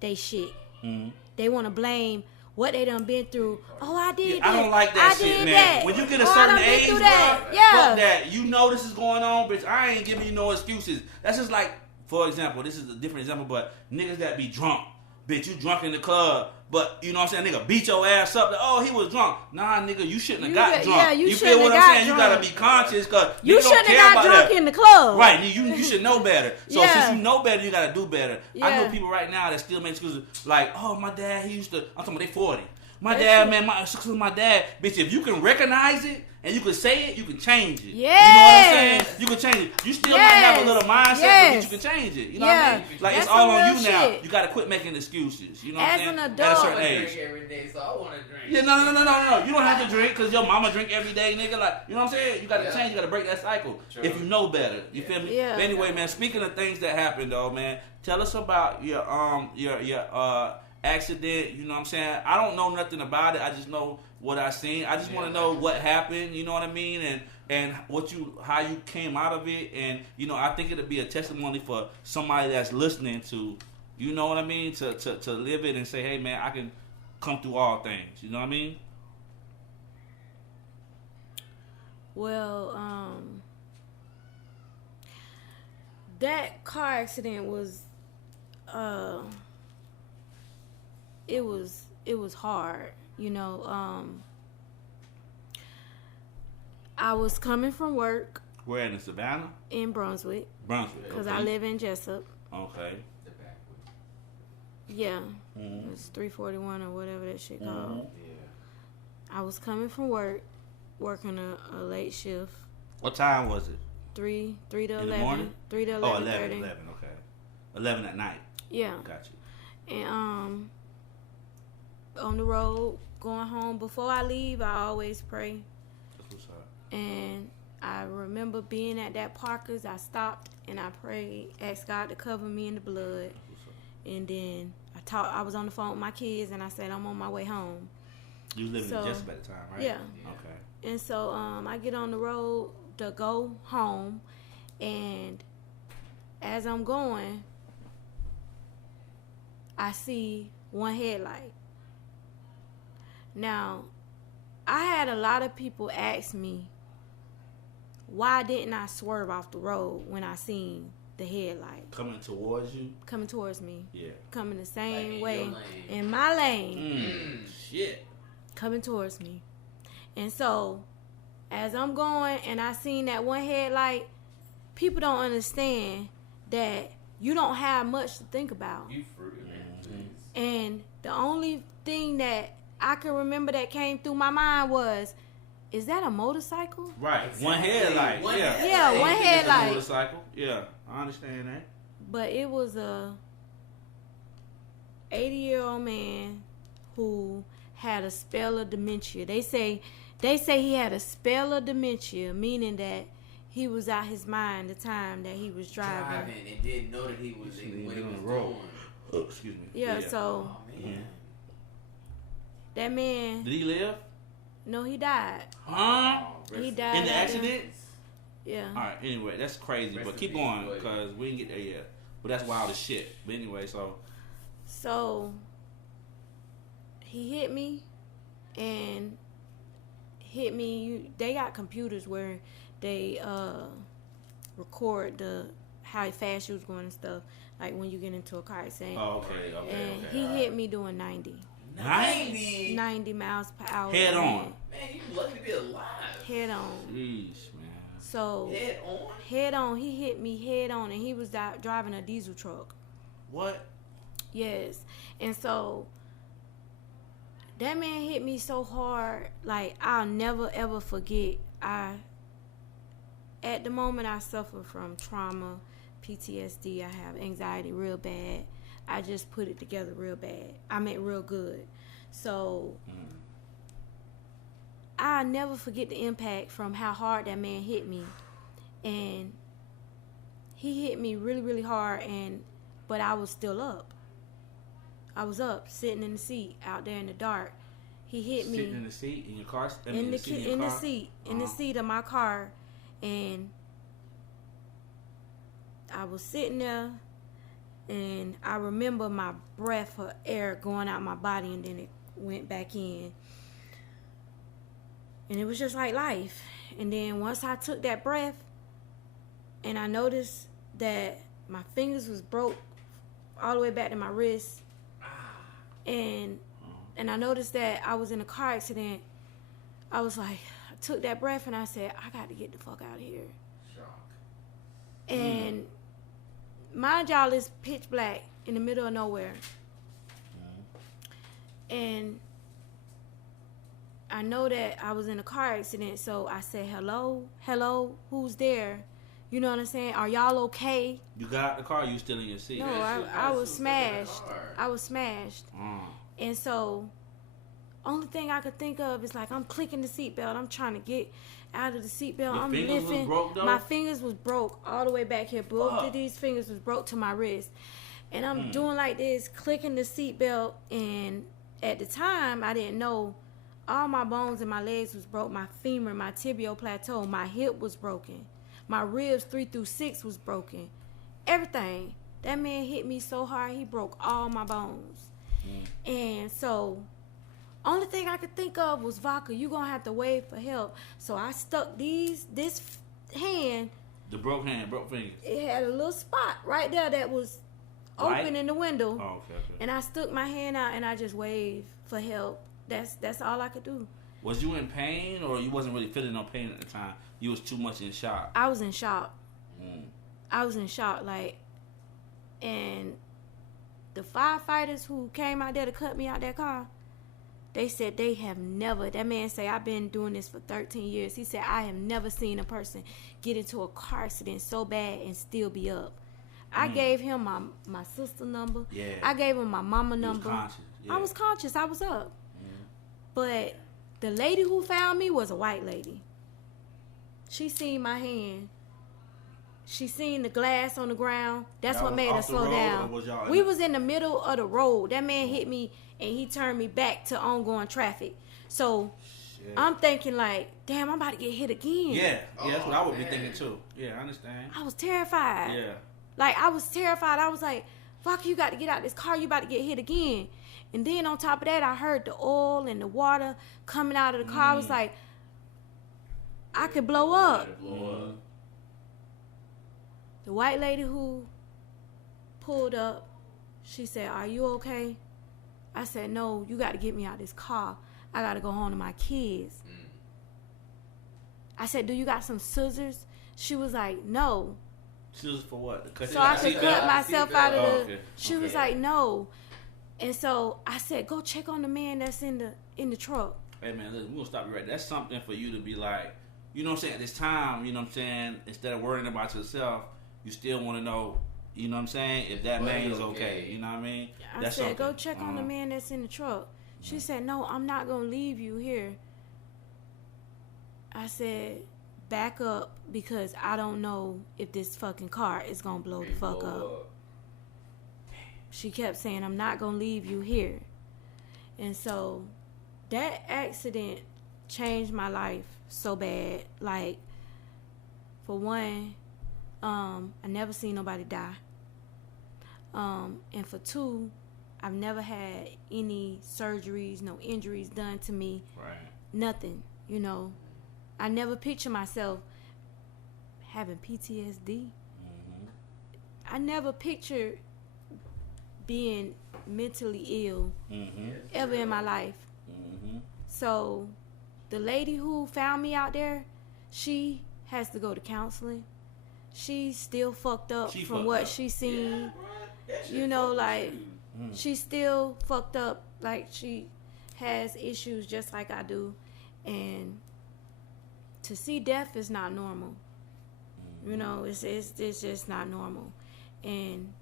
they shit. Mm-hmm. They want to blame what they done been through. Oh, I did I this. don't like that I shit, did man. that. When you get a Oh, I certain done been age, through bro, that. Yeah. fuck that. You know this is going on, bitch. I ain't giving you no excuses. That's just like, for example, this is a different example, but niggas that be drunk. Bitch, you drunk in the club, but you know what I'm saying? Nigga beat your ass up. Like, oh, he was drunk. Nah, nigga, you shouldn't have got drunk. Yeah, you feel shouldn't what have I'm got saying? drunk. You gotta be conscious, cause You niggas don't shouldn't care have got about drunk that. in the club. Right, you should know better. So Yeah. since you know better, you gotta do better. I Yeah. know people right now that still make excuses like, oh, my dad, he used to. I'm talking about they 40. My That's dad, true. man, my dad, bitch. If you can recognize it and you can say it, you can change it. Yes. You know what I'm saying? You can change it. You still might have a Yes. little mindset, Yes. but you can change it. You know Yeah. what I mean? Like That's it's all some on real you now. shit. You gotta quit making excuses. You know what As I'm saying? an At a adult- certain I age. drink every day, so I want to drink. Yeah, no. You don't have to drink because your mama drink every day, nigga. Like, you know what I'm saying? You gotta Yeah. change. You gotta break that cycle. True. If you know better, you feel me? Yeah. But anyway, man. Speaking of things that happened, though, man, tell us about your accident. You know what I'm saying? I don't know nothing about it. I just know what I seen. I just want to know what happened. You know what I mean? And how you came out of it. And you know, I think it'll be a testimony for somebody that's listening to. You know what I mean? To live it and say, hey, man, I can come through all things. You know what I mean? Well, that car accident was, it was hard, you know. I was coming from work Where in Savannah? in Brunswick, Brunswick. because Okay. I live in Jessup. Okay. The backwood. Yeah, Mm-hmm. it's 341 or whatever that shit Mhm. called. Yeah. I was coming from work, working a late shift, What time was it? 3 to In the 11, morning? 3 to 11, Oh, 11, 30. okay. 11 at night. Yeah. Got you. And on the road going home, before I leave, I always pray. That's what's up. And I remember being at that Parker's. I stopped and I prayed, asked God to cover me in the blood. That's what's up. And then I was on the phone with my kids and I said I'm on my way home. You was living So, in Jessup at the time, right? yeah. Okay. And so I get on the road to go home, and as I'm going, I see one headlight. Now, I had a lot of people ask me, why didn't I swerve off the road when I seen the headlight Coming towards you? coming towards me, Yeah. coming the same Like in way your lane. in my lane, Shit. coming towards me. And so, as I'm going and I seen that one headlight, people don't understand that you don't have much to think about. You free, man. And the only thing that I can remember that came through my mind was, is that a motorcycle? Right. Exactly. One headlight. One headlight. Motorcycle. Yeah, I understand that. But it was a 80-year-old man who had a spell of dementia. They say he had a spell of dementia, meaning that he was out his mind the time that he was driving and didn't know that he was when he was road. Oh, excuse me. Yeah, so that man. Did he live? No, he died. Huh? He died in the accident. Yeah. All right. Anyway, that's crazy, but keep going because we didn't get there yet. But that's wild as shit. But anyway, so he hit me and hit me. They got computers where they record how fast you was going and stuff, like when you get into a car accident. Oh, okay. And he hit me doing 90 miles per hour. Head on. Man, you lucky to be alive. Head on. Jeez, man. So head on. He hit me head on, and he was driving a diesel truck. What? Yes. And so that man hit me so hard, like I'll never ever forget. At the moment, I suffer from trauma, PTSD. I have anxiety real bad. I just put it together real bad. I meant real good. So I'll never forget the impact from how hard that man hit me. And he hit me really, really hard, but I was still up. I was up, sitting in the seat, out there in the dark. He hit me. Sitting in the seat in your car? In the seat of my car. And I was sitting there, and I remember my breath of air going out my body, and then it went back in. And it was just like life. And then once I took that breath, and I noticed that my fingers was broke all the way back to my wrist, and I noticed that I was in a car accident, I was like, I took that breath and I said, I got to get the fuck out of here. Shock. And mind y'all, it's pitch black in the middle of nowhere. And I know that I was in a car accident, so I said, hello, who's there? You know what I'm saying? Are y'all okay? You got out the car, you still in your seat? No, I was smashed. I was smashed. And so, only thing I could think of is like, I'm clicking the seatbelt. I'm trying to get out of the seatbelt. I'm lifting. My fingers was broke all the way back here. Both of these fingers was broke to my wrist. And I'm doing like this, clicking the seatbelt. And at the time, I didn't know all my bones in my legs was broke. My femur, my tibial plateau, my hip was broken. My ribs 3 through 6 was broken. Everything. That man hit me so hard, he broke all my bones. And so, only thing I could think of was, vodka, you gonna have to wave for help. So I stuck this hand. The broke finger. It had a little spot right there that was open in the window. Oh, okay. And I stuck my hand out and I just waved for help. That's all I could do. Was you in pain, or you wasn't really feeling no pain at the time? You was too much in shock. I was in shock. I was in shock, like, and the firefighters who came out there to cut me out that car, they said they have never, that man say, I've been doing this for 13 years. He said, I have never seen a person get into a car accident so bad and still be up. I gave him my sister number. Yeah. I gave him my mama number. I was conscious. I was up. But the lady who found me was a white lady. She seen my hand. She seen the glass on the ground. That's what made her slow down. We was in the middle of the road. That man hit me and he turned me back to ongoing traffic. So I'm thinking like, damn, I'm about to get hit again. Yeah, that's what I would be thinking too. Yeah, I understand. I was terrified. Yeah. Like, I was terrified. I was like, fuck, you got to get out of this car. You about to get hit again. And then on top of that, I heard the oil and the water coming out of the car. I was like, I could blow up. The white lady who pulled up, she said, are you okay? I said, no, you got to get me out of this car. I got to go home to my kids. I said, do you got some scissors? She was like, no. Scissors for what? So I could cut myself out of the. Okay. She was like, no. And so I said, go check on the man that's in the truck. Hey man, listen, we're gonna stop you right. That's something for you to be like, you know what I'm saying, at this time, you know what I'm saying, instead of worrying about yourself, you still wanna know, you know what I'm saying, if that man is okay. You know what I mean? I said, go check on the man that's in the truck. She said, no, I'm not gonna leave you here. I said, back up, because I don't know if this fucking car is gonna blow the fuck up. She kept saying, I'm not gonna leave you here. And so that accident changed my life so bad. Like, for one, I never seen nobody die. And for two, I've never had any surgeries, no injuries done to me. Right. Nothing, you know. I never picture myself having PTSD. Mm-hmm. I never pictured being mentally ill ever in my life. Mm-hmm. So the lady who found me out there, she has to go to counseling. She's still fucked up from what she seen. You know, like, she's still fucked up. Like, she has issues just like I do. And to see death is not normal. You know, it's just not normal. And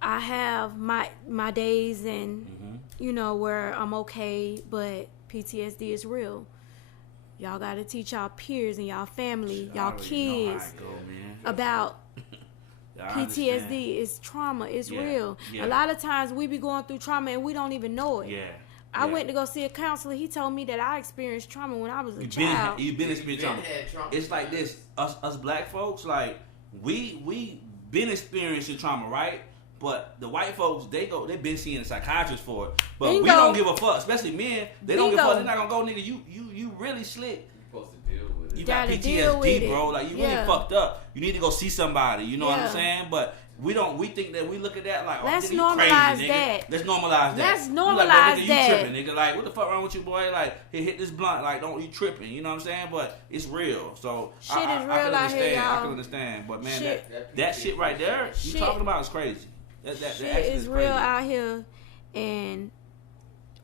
I have my days and you know, where I'm okay, but PTSD is real. Y'all gotta teach y'all peers and y'all family, y'all kids about PTSD. Is trauma. It's real. Yeah. A lot of times we be going through trauma and we don't even know it. Yeah. I went to go see a counselor. He told me that I experienced trauma when I was a child. You've been experiencing trauma. It's like this. Us black folks, like, we been experiencing trauma, right? But the white folks, they've been seeing a psychiatrist for it. But we don't give a fuck, especially men. They don't give a fuck. They're not gonna go, nigga. You really slick. You're supposed to deal with it. You got PTSD, bro. Like, you really fucked up. You need to go see somebody. You know what I'm saying? But we think that we look at that like, oh, let's nigga, normalize crazy, that. Let's normalize that. Let's normalize like, bro, nigga, that. You tripping, nigga. Like, what the fuck wrong with you, boy? Like, hit this blunt. Like, don't you tripping? You know what I'm saying? But it's real. So shit is real I can out understand. here, y'all. I can understand. But man, Shit. that shit right there, you talking about is crazy. Shit is real out here, and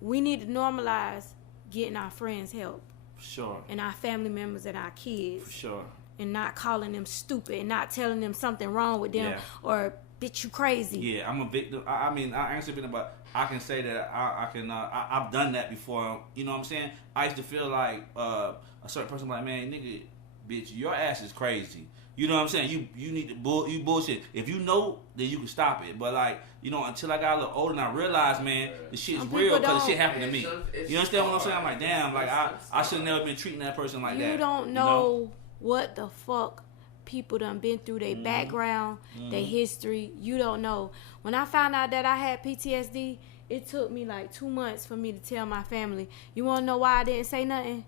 we need to normalize getting our friends help. For sure. And our family members and our kids. For sure. And not calling them stupid and not telling them something wrong with them or bitch you crazy. Yeah, I'm a victim. I mean, I ain't victim, but I can say that I've done that before. You know what I'm saying? I used to feel like a certain person like, man, nigga, bitch, your ass is crazy. You know what I'm saying? You need to bullshit. If you know, then you can stop it. But like, you know, until I got a little older and I realized, man, the shit is real because the shit happened to me. You understand what I'm saying? I'm like, damn, like I should have never been treating that person like that. You don't know what the fuck people done been through, their background, their history. You don't know. When I found out that I had PTSD, it took me like 2 months for me to tell my family. You want to know why I didn't say nothing?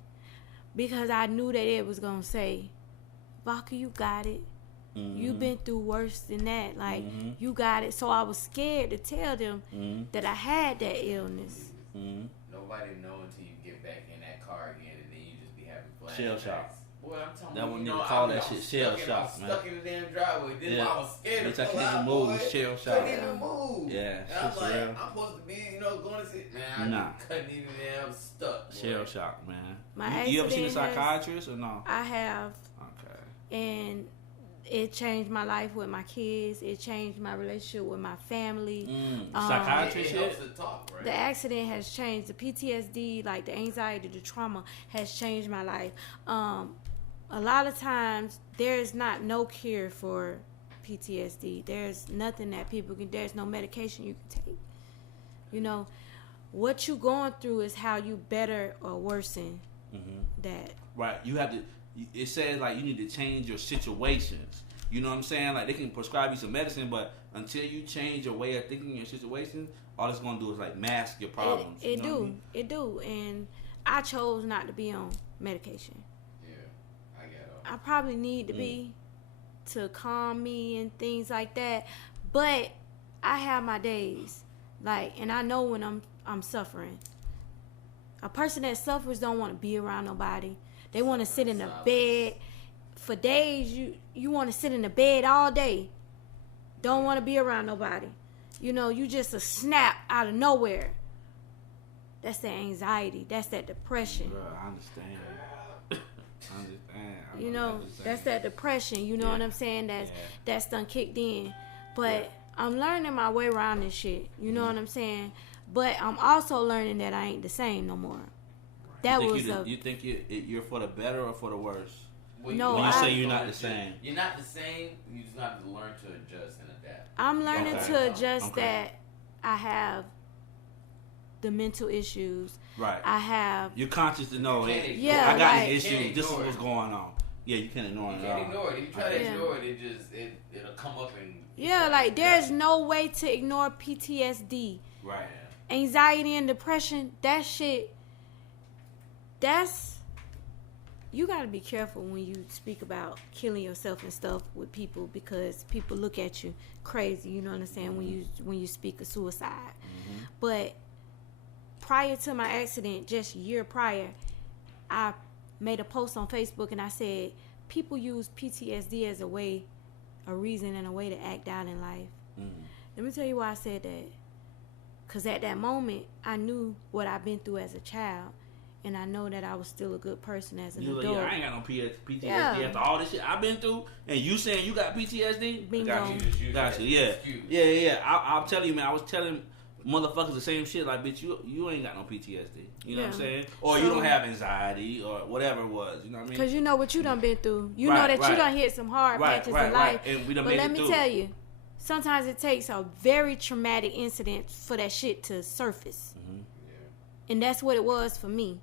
Because I knew that it was going to say, Vodka, you got it. You've been through worse than that. Like, you got it. So I was scared to tell them that I had that illness. Nobody know until you get back in that car again, and then you just be having flashbacks. Shell shock. Boy, I'm telling that one you, nigga call that shit shell shock, man. Stuck in the damn driveway. Then I was scared to pull out, move. Shell shock. Couldn't even move. Yeah, and I'm like, real. I'm supposed to be, going to sit. Man, I couldn't even. I'm stuck. Boy. Shell shock, man. You ever seen a psychiatrist or no? I have. Okay. And it changed my life with my kids. It changed my relationship with my family. Psychiatrist it helps to talk, right? The accident has changed. The PTSD, like the anxiety, the trauma, has changed my life. A lot of times, there's no cure for PTSD. There's nothing that people can. There's no medication you can take. You know, what you going through is how you better or worsen that. Right. You have to. It says like you need to change your situations. You know what I'm saying? Like they can prescribe you some medicine, but until you change your way of thinking in your situation, all it's gonna do is like mask your problems. It do, and I chose not to be on medication. Yeah, I get it. I probably need to be to calm me and things like that, but I have my days, like, and I know when I'm suffering. A person that suffers don't want to be around nobody. They want to sit in the bed for days. You want to sit in the bed all day. Don't want to be around nobody. You know, you just a snap out of nowhere. That's that anxiety. That's that depression. Bro, I understand. You know, that's that depression. You know what I'm saying? That's done kicked in. But I'm learning my way around this shit. You know what I'm saying? But I'm also learning that I ain't the same no more. You think you're for the better or for the worse? No, when you say you're not the same. You're not the same. You just have to learn to adjust and adapt. I'm learning to adjust that I have the mental issues. Right. I have. You're conscious to know. Yeah, I got these issues. This is what's going on. Yeah, you can't ignore it. You can't ignore it. If you try to ignore it, it'll come up and. Yeah, like there's no way to ignore PTSD. Right. Anxiety and depression. That shit. You gotta be careful when you speak about killing yourself and stuff with people because people look at you crazy. You know what I'm saying? When you speak of suicide, but prior to my accident, just a year prior, I made a post on Facebook and I said people use PTSD as a reason and a way to act out in life. Let me tell you why I said that. Because at that moment, I knew what I've been through as a child. And I know that I was still a good person as an adult. Like, I ain't got no PTSD after all this shit I've been through. And you saying you got PTSD? Bingo. Got you. Yeah. I'll tell you, man. I was telling motherfuckers the same shit. Like, bitch, you ain't got no PTSD. You know what I'm saying? Or you don't have anxiety or whatever it was. You know what I mean? Because you know what you done been through. You know that you done hit some hard patches in life. And we done but made let it me through. tell you, sometimes it takes a very traumatic incident for that shit to surface. And that's what it was for me.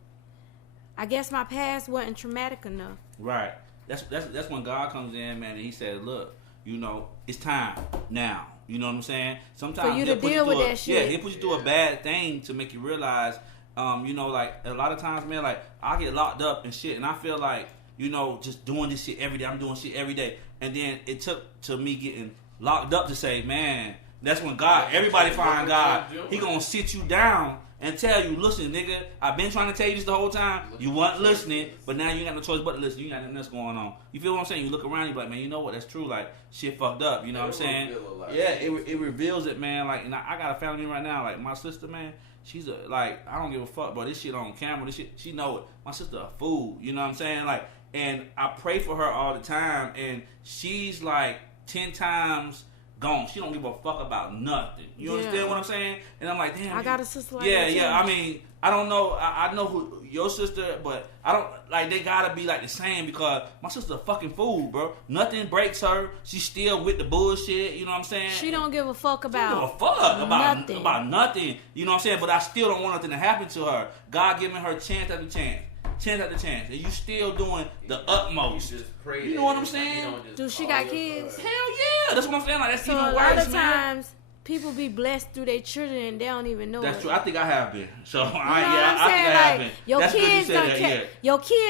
I guess my past wasn't traumatic enough. Right. That's when God comes in, man, and he says, look, you know, it's time now. You know what I'm saying? Sometimes for you to deal with that shit. Yeah, he puts you through a bad thing to make you realize, you know, like a lot of times, man, like I get locked up and shit, and I feel like, you know, just doing this shit every day. I'm doing shit every day. And then it took to me getting locked up to say, man, that's when God, everybody find God. He gonna sit you down and tell you, listen, nigga, I've been trying to tell you this the whole time. You weren't listening, but now you ain't got no choice but to listen. You ain't got nothing else going on. You feel what I'm saying? You look around, you be like, man, you know what? That's true. Like, shit fucked up. You know what I'm saying? Yeah, it reveals it, man. Like, and I got a family right now. Like, my sister, man, she's like, I don't give a fuck, bro. This shit on camera. This shit, she know it. My sister a fool. You know what I'm saying? Like, and I pray for her all the time, and she's like 10 times gone. She don't give a fuck about nothing. You understand what I'm saying? And I'm like, damn. I got a sister like that. that. Yeah. I mean, I don't know. I know who your sister, but I don't like. They gotta be like the same because my sister's a fucking fool, bro. Nothing breaks her. She's still with the bullshit. You know what I'm saying? She don't give a fuck about. She don't give a fuck about nothing. You know what I'm saying? But I still don't want nothing to happen to her. God giving her chance after chance. Chance after chance, and you still doing the utmost. You know what I'm saying? Do she got kids? Hell yeah, that's what I'm saying. Like that's so even worse, worse, man. A lot of man. times, people be blessed through their children and they don't even know That's it. true. I think I have been. So I think I have been. Your that's kids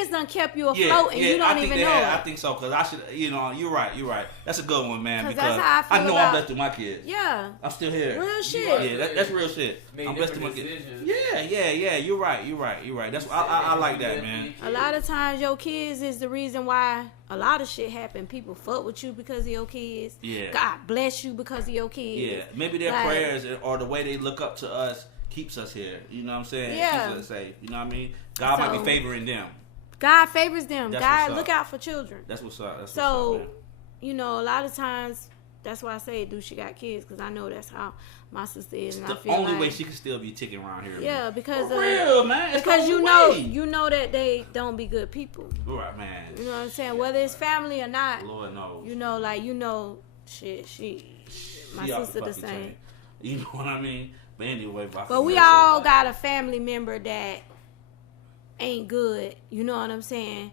done kept you afloat, and you don't even know it. I think so because I should. You know, you're right. That's a good one, man. Because that's how I know I'm blessed with my kids. Yeah, I'm still here. Real shit. Yeah, that's real shit. I'm blessed with my kids. Yeah. You're right. That's I like that, man. A lot of times, your kids is the reason why a lot of shit happen. People fuck with you because of your kids. Yeah. God bless you because of your kids. Yeah. Maybe their prayers or the way they look up to us keeps us here. You know what I'm saying? Yeah. Keeps us safe. You know what I mean? God might be favoring them. God favors them. That's God look out for children. That's what's up. That's so, what's up, man. You know, a lot of times, that's why I say, do she got kids? Because I know that's how my sister is. And the I feel only like, way she can still be ticking around here. Yeah, man. because for real, man. Because you know that they don't be good people. Right, man. You know what I'm saying? Whether it's family or not. Lord knows. You know, like shit. My sister the same. Chain. You know what I mean? But anyway, but we all got a family member that ain't good. You know what I'm saying?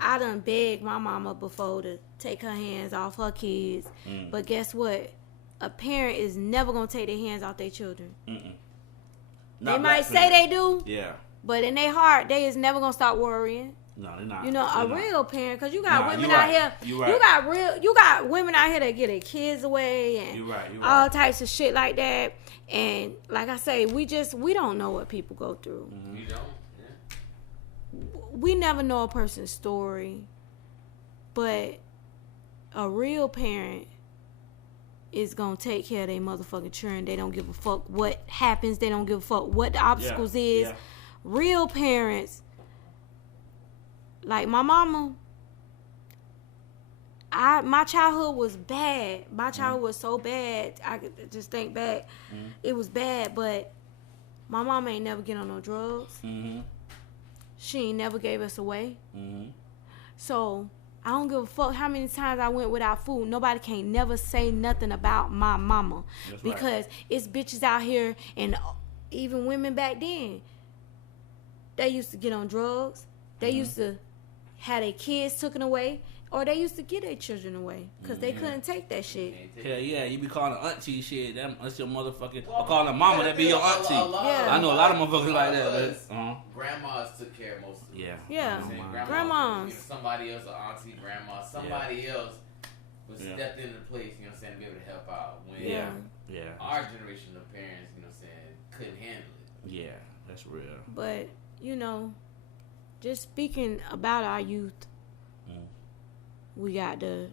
I done begged my mama before to take her hands off her kids. But guess what? A parent is never going to take their hands off their children. They might say they do. Yeah. But in their heart, they is never going to stop worrying. No, they're not. You know, they're real parent, because you got women out here. You right. You got women out here that get their kids away and you right. all types of shit like that. And like I say, we don't know what people go through. You don't. we never know a person's story, but a real parent is gonna take care of their motherfucking children. They don't give a fuck what happens. They don't give a fuck what the obstacles is. Yeah. Real parents, like my mama, my childhood was bad. My childhood was so bad. I could just think back. It was bad, but my mama ain't never get on no drugs. She ain't never gave us away. So I don't give a fuck how many times I went without food. Nobody can't never say nothing about my mama. That's because it's bitches out here, and even women back then, they used to get on drugs. They used to have their kids taken away, or they used to get their children away because they couldn't take that shit. Hell yeah, you be calling auntie shit. That's your motherfucking. Or calling her mama, that be your auntie. I know a lot of motherfuckers like that. Grandmas took care of most of it. Yeah. Grandmas. Somebody else, an auntie, grandma, somebody else was stepped into place, you know what I'm saying, to be able to help out. When our generation of parents, you know what I'm saying, couldn't handle it. Yeah, that's real. But, you know, just speaking about our youth, we got to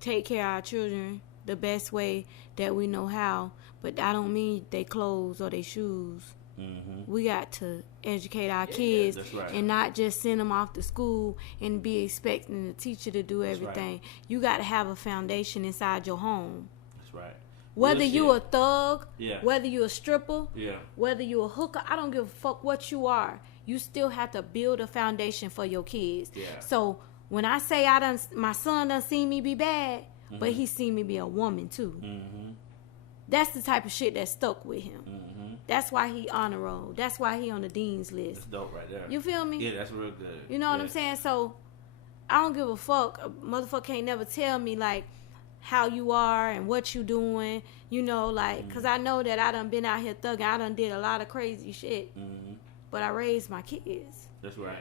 take care of our children the best way that we know how. But I don't mean they clothes or they shoes. We got to educate our kids and not just send them off to school and be expecting the teacher to do everything. You got to have a foundation inside your home. That's right. Whether you a thug, whether you a stripper, whether you a hooker, I don't give a fuck what you are. You still have to build a foundation for your kids. So when I say my son done seen me be bad, but he seen me be a woman too. That's the type of shit that stuck with him. That's why he honor roll. That's why he on the dean's list. That's dope right there. You feel me? Yeah, that's real good. You know what I'm saying? So I don't give a fuck. A motherfucker can't never tell me like how you are and what you doing. You know, like, cause I know that I done been out here thugging. I done did a lot of crazy shit. But I raised my kids. That's right.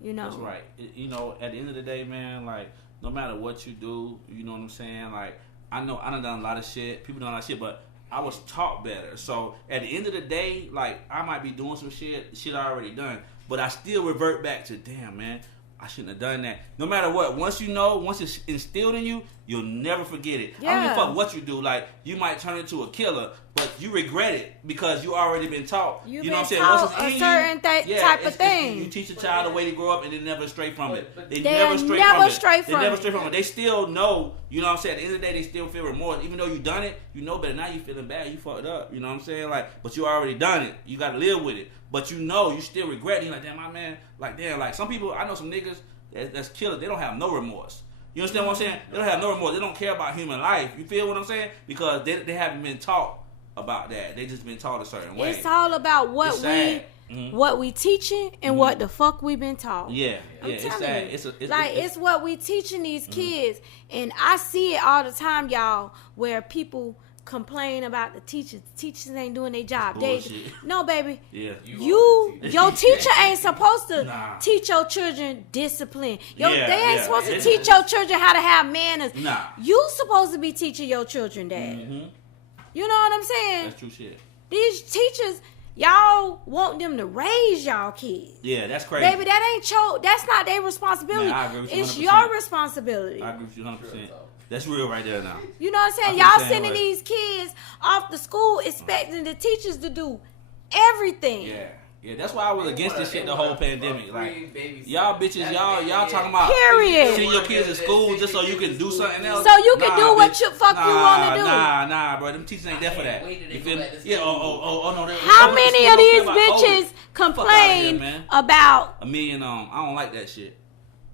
You know. That's right. You know, at the end of the day, man, like, no matter what you do, you know what I'm saying? Like, I know I done a lot of shit. People done a lot of shit, but I was taught better. So at the end of the day, like, I might be doing some shit I already done, but I still revert back to, damn, man, I shouldn't have done that. No matter what, once it's instilled in you, you'll never forget it. I don't give a fuck what you do. Like, you might turn into a killer, but you regret it because you already been taught. You know what I'm saying? Once it's in a certain type of thing. You teach a child a way to grow up, and they never stray from it. They never stray from it. They still know. You know what I'm saying? At the end of the day, they still feel remorse, even though you done it. You know better. Now you feeling bad. You fucked up. You know what I'm saying? Like, but you already done it. You got to live with it. But you know, you still regret it. You're like, damn, my man. Like, damn. Like, some people, I know some niggas that's killers. They don't have no remorse. You understand what I'm saying? They don't have no remorse. They don't care about human life. You feel what I'm saying? Because they haven't been taught about that. They just been taught a certain way. It's all about what we teaching and what the fuck we been taught. It's sad. It's what we teaching these kids, and I see it all the time, y'all, where people complain about the teachers. The teachers ain't doing their job. No, baby. Your teacher ain't supposed to teach your children discipline. They ain't supposed to teach your children how to have manners. You supposed to be teaching your children that. You know what I'm saying? That's true shit. These teachers, y'all want them to raise y'all kids. Yeah, that's crazy. Baby, that's not their responsibility. Man, I agree with you 100%. It's your responsibility. I agree with you 100%. That's real right there now. You know what I'm saying? Y'all sending these kids off to school expecting the teachers to do everything. Yeah, that's why I was against this shit the whole pandemic. Like, y'all bitches, y'all talking about sending your kids to school just so you can do something else. So you can do what you want to do. Nah, bro. Them teachers ain't there for that. You feel me? Yeah, no. How many of these bitches complain about a million? I don't like that shit.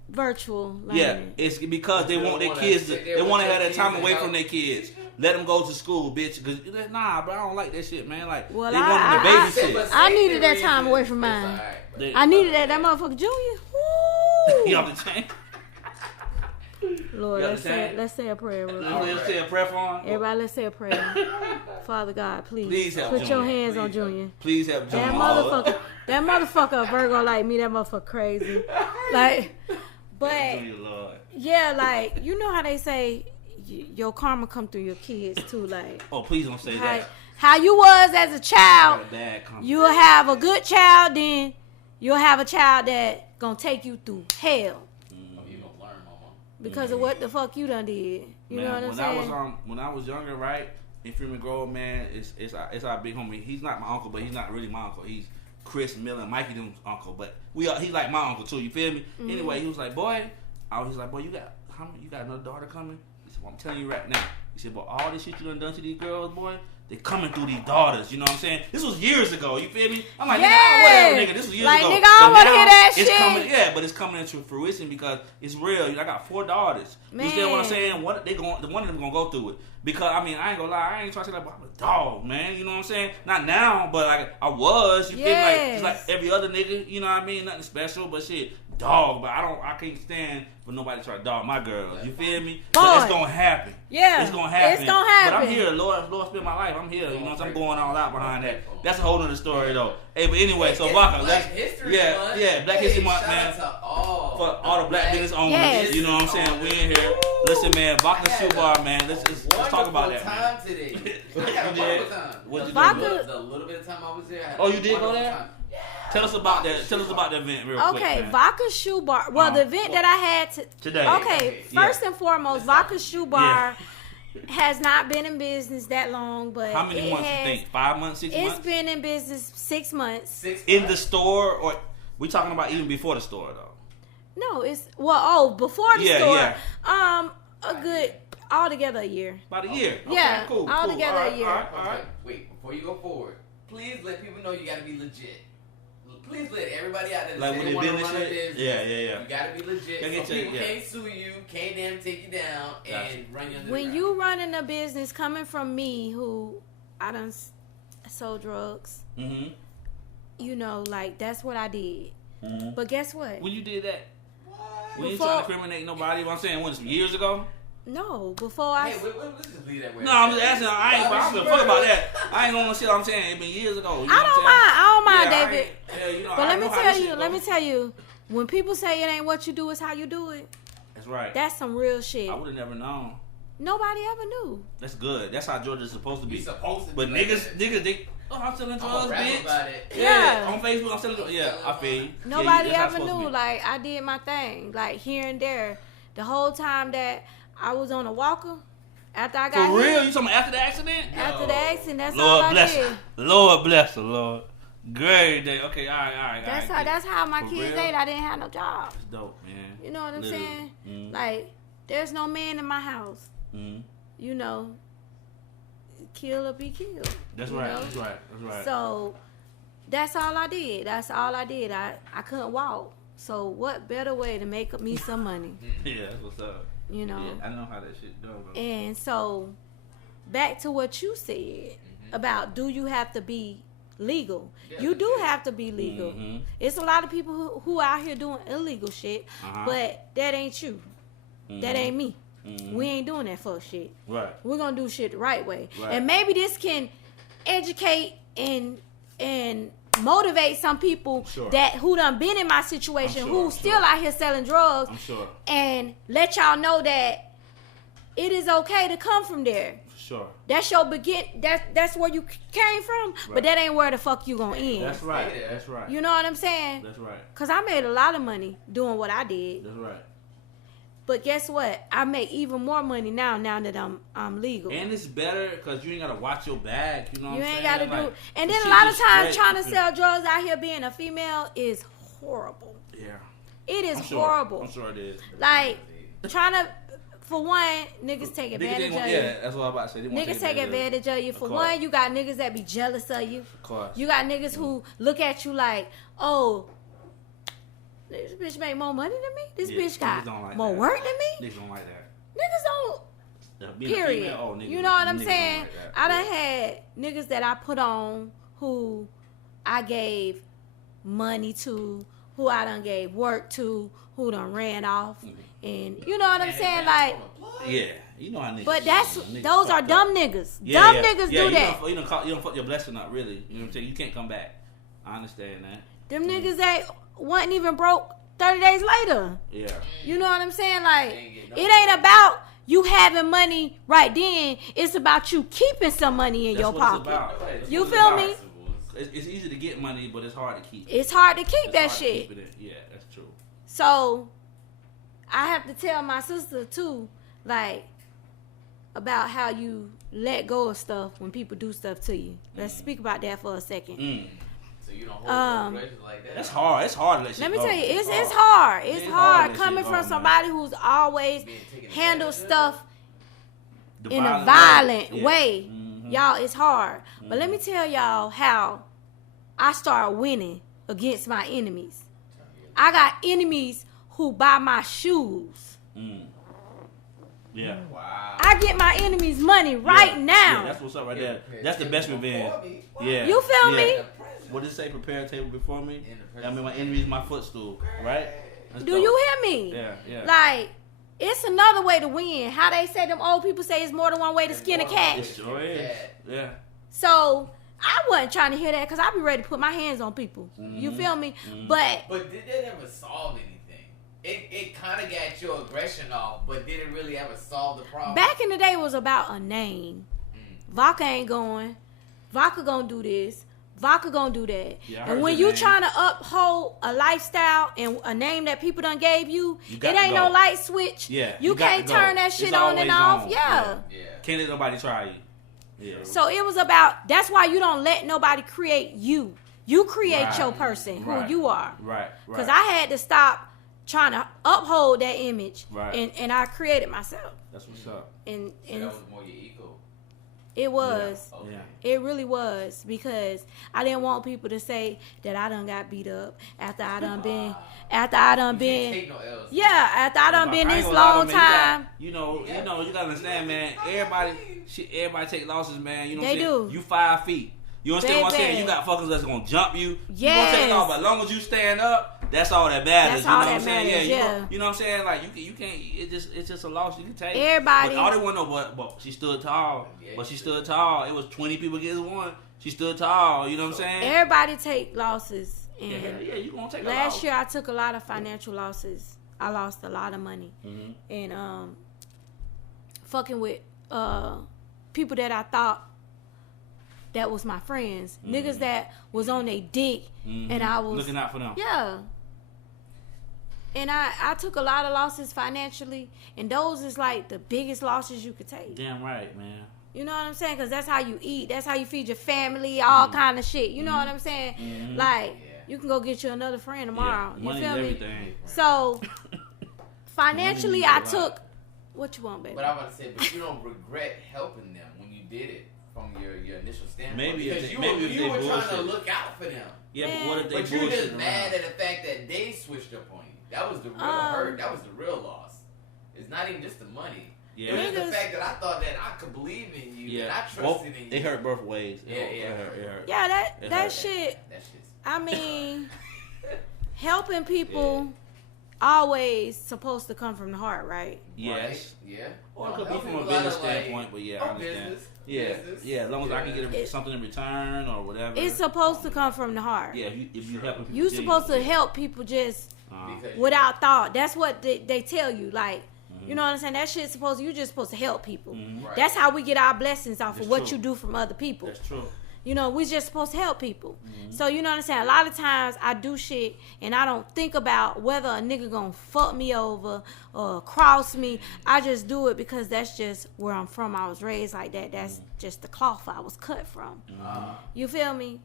Virtual learning. Yeah, it's because they want their kids. They want to have that time away from their kids. Let them go to school, bitch. Cause nah, bro, I don't like that shit, man. Like, they want them to babysit. I needed that time away from mine. I needed that motherfucker Junior. Woo! You off the chain? Lord, let's say a prayer. Let's say a prayer for him. Everybody, let's say a prayer. Father God, please help put Junior. your hands on Junior. Please help Junior. That motherfucker, a Virgo like me. That motherfucker crazy. Like, but yeah, like, you know how they say your karma come through your kids too. Like, oh, please don't say that. How you was as a child, you'll have a good child, then you'll have a child that gonna take you through hell. You gonna learn, mama. Because of what the fuck you done did. You know what I'm saying? When I was younger, right? In Freeman Grove, man, it's our big homie. He's not my uncle, but he's not really my uncle. He's Chris Miller, Mikey Doom's uncle, but he's like my uncle too. You feel me? Mm-hmm. Anyway, he was like, boy, you got another daughter coming? He said, well, I'm telling you right now. He said, but all this shit you done to these girls, boy, they coming through these daughters. You know what I'm saying? This was years ago. You feel me? I'm like, whatever, nigga. This was years ago. Nigga, I don't want to hear that shit. But it's coming into fruition because it's real. I got 4 daughters. Man. You feel what I'm saying? One of them gonna go through it. Because, I mean, I ain't gonna lie. I ain't trying to say like, I'm a dog, man. You know what I'm saying? Not now, but like I was. You feel me? Like, it's like every other nigga. You know what I mean? Nothing special, but shit. Dog, but I can't stand for nobody to try to dog my girls. You feel me? But it's gonna happen. Yeah, it's gonna happen. It's gonna happen. But I'm here, Lord spend my life. I'm here. You know what I'm going all out behind that. That's a whole other story though. Hey, but anyway, so Vodka, Black History Month. Black History Month, man. For all the black business owners, you know what I'm saying? We in here. Listen, man, Vodka Shoe Bar, man. Let's talk about that, man. Today. I had a wonderful time. What you do? The little bit of time I was there. You did go there? Tell us about that. Tell us about the event real quick. Okay, Vodka Shoe Bar. Well, the event that I had today. Okay, first and foremost, Vodka Shoe Bar has not been in business that long, but how many months you think? 5 months, 6 months? It's been in business 6 months. In the store, or we talking about even before the store though? No, before the store. Yeah. A good altogether a year. About a year. Okay, yeah, cool. Altogether a year. All right. Wait, before you go forward, please let people know you got to be legit. Please let everybody out there like when they business shit. Yeah. You gotta be legit. So people can't sue you, can't damn take you down, and run you under the When ground. you running a business coming from me, who I done sold drugs. Mm-hmm. You know, like that's what I did. Mm-hmm. But guess what? When you did that, what? We ain't trying to incriminate nobody. What I'm saying, when some years ago. No, before I. Hey, let's just leave that way. No, I'm just asking. I ain't gonna fuck about that. I ain't gonna say what I'm saying. It's been years ago. You know I don't mind, David. You know, but let me tell you, when people say it ain't what you do, it's how you do it. That's right. That's some real shit. I would have never known. Nobody ever knew. That's good. That's how Georgia's supposed to be. But niggas, they. Oh, I'm selling drugs, bitch. About it. Yeah. On Facebook, I'm selling drugs. Yeah, I feel you. Nobody ever knew. Like, I did my thing. Like, here and there. The whole time that I was on a walker, after I got For real? hit, You talking about after the accident? After the accident, that's Lord all I bless did. her. Lord bless her, Lord. Great day. Okay, all right. That's how my kids ate. I didn't have no job. That's dope, man. You know what I'm saying? Mm-hmm. Like, there's no man in my house. Mm-hmm. You know, kill or be killed. That's right. That's right. So that's all I did. I couldn't walk. So what better way to make me some money? Yeah, that's what's up. You know. Yeah, I know how that shit goes. And so back to what you said about do you have to be legal? Yeah, you do have to be legal. Mm-hmm. It's a lot of people who out here doing illegal shit, but that ain't you. Mm-hmm. That ain't me. Mm-hmm. We ain't doing that fuck shit. Right. We're gonna do shit the right way. Right. And maybe this can educate and motivate some people who done been in my situation, who still out here selling drugs. I'm sure. And let y'all know that it is okay to come from there. Sure. That's your that's where you came from, but that ain't where the fuck you gonna end. That's right. That's right. You know what I'm saying? That's right. Cause I made a lot of money doing what I did. That's right. But guess what? I make even more money now that I'm legal. And it's better because you ain't gotta watch your bag. You know what I'm saying? You ain't gotta do. And then a lot of times trying to sell drugs out here being a female is horrible. Yeah. It is horrible. I'm sure it is. Like trying to. For one, niggas take advantage of you. Yeah, that's what I'm about to say. Niggas take advantage of you. For one, you got niggas that be jealous of you. Of course. You got niggas who look at you like, oh, this bitch make more money than me? This bitch got more work than me? Niggas don't like that. Niggas don't. Period. You know what I'm saying? I done had niggas that I put on who I gave money to, who I done gave work to, who done ran off. And you know what I'm saying? Like, yeah, you know how niggas. But those are dumb niggas. Dumb niggas do that. You don't fuck your blessing up, really. You know what I'm saying? You can't come back. I understand that. Them niggas that wasn't even broke 30 days later. Yeah. You know what I'm saying? Like, it ain't about you having money right then. It's about you keeping some money in your pocket. You feel me? it's easy to get money, but it's hard to keep. It's hard to keep that shit. Yeah, that's true. So I have to tell my sister too, like, about how you let go of stuff when people do stuff to you. Let's speak about that for a second. So you don't hold grudges like that. That's hard. It's hard to let shit Let me go. tell you, it's hard. It's hard coming from go, somebody who's always handled stuff The in a violent yeah. way. Y'all, it's hard. But let me tell y'all how I started winning against my enemies. I got enemies who buy my shoes. Yeah. Wow. I get my enemies money right now. Yeah, that's what's up right there. That's the best revenge. Yeah. You feel me? What did it say? Prepare a table before me. I mean, my enemy is my footstool, right? Do you hear me? Yeah. Like, it's another way to win. How they say, them old people say, it's more than one way to skin a cat. It sure is. Yeah. So I wasn't trying to hear that because I be ready to put my hands on people. You feel me? But did that ever solve anything? It kind of got your aggression off, but did it really ever solve the problem? back in the day, it was about a name. Vodka ain't going. Vodka gonna do this. Vodka gonna do that. Yeah, and when you trying to uphold a lifestyle and a name that people done gave you it ain't no light switch. Yeah, you can't turn that shit on and off. Yeah. Can't let nobody try you. Yeah. So it was about, that's why you don't let nobody create you. You create your person, who you are. Right. Because I had to stop trying to uphold that image. Right. And I created myself. That's what's up. And so that was more your ego. It was. Yeah. It really was, because I didn't want people to say that I done got beat up after I done been Can't take no L's. Yeah, after I done been I ain't this gonna lie, long man, time. You gotta understand, man. Everybody take losses, man. You know what I'm They saying? do. You 5 feet. You understand what I'm saying? Baby. You got fuckers that's gonna jump you. Yes. You gonna take off, but as long as you stand up, that's all that matters. That's you know all what that I'm saying? matters, Yeah. You know what I'm saying? Like you can't. It's just a loss you can take. Everybody. But all they want to know, but she stood tall. Yeah, But she stood tall. It was 20 people against one. She stood tall. You know what I'm saying? Everybody take losses. And Yeah. You gonna take a loss. last year I took a lot of financial losses. I lost a lot of money. And fucking with people that I thought that was my friends. Niggas that was on their dick and I was looking out for them. Yeah. And I took a lot of losses financially, and those is like the biggest losses you could take. Damn right, man. You know what I'm saying? Because that's how you eat. That's how you feed your family, all kind of shit. You know what I'm saying? Like, you can go get you another friend tomorrow. Yeah. Money you feel is me? everything. So, financially, I took... What you want, baby? But I want to say, but you don't regret helping them when you did it from your initial standpoint. Maybe because if you were trying to bullshit. look out for them. Yeah, but what if they But you're bullshit just mad at the fact that they switched up on you. That was the real hurt. That was the real loss. It's not even just the money. Yeah. It was the fact that I thought that I could believe in you, Yeah. that I trusted in you. It hurt both ways. It hurt. Yeah, that That shit... shit's... I mean, helping people always supposed to come from the heart, right? Yes. Right? Yeah. Or it could be Helping from a lot business of, like, standpoint, but yeah, I understand. business. Yeah, as long as I can get something in return or whatever. It's supposed to come from the heart. Yeah, if you helping people. You supposed to help people just Because without thought. That's what they tell you. Like, you know what I'm saying? That shit's you just supposed to help people. Right. That's how we get our blessings off That's of what true. you do from other people. That's true. You know, we just supposed to help people. So, you know what I'm saying? A lot of times I do shit and I don't think about whether a nigga gonna fuck me over or cross me. I just do it because that's just where I'm from. I was raised like that. That's just the cloth I was cut from. You feel me?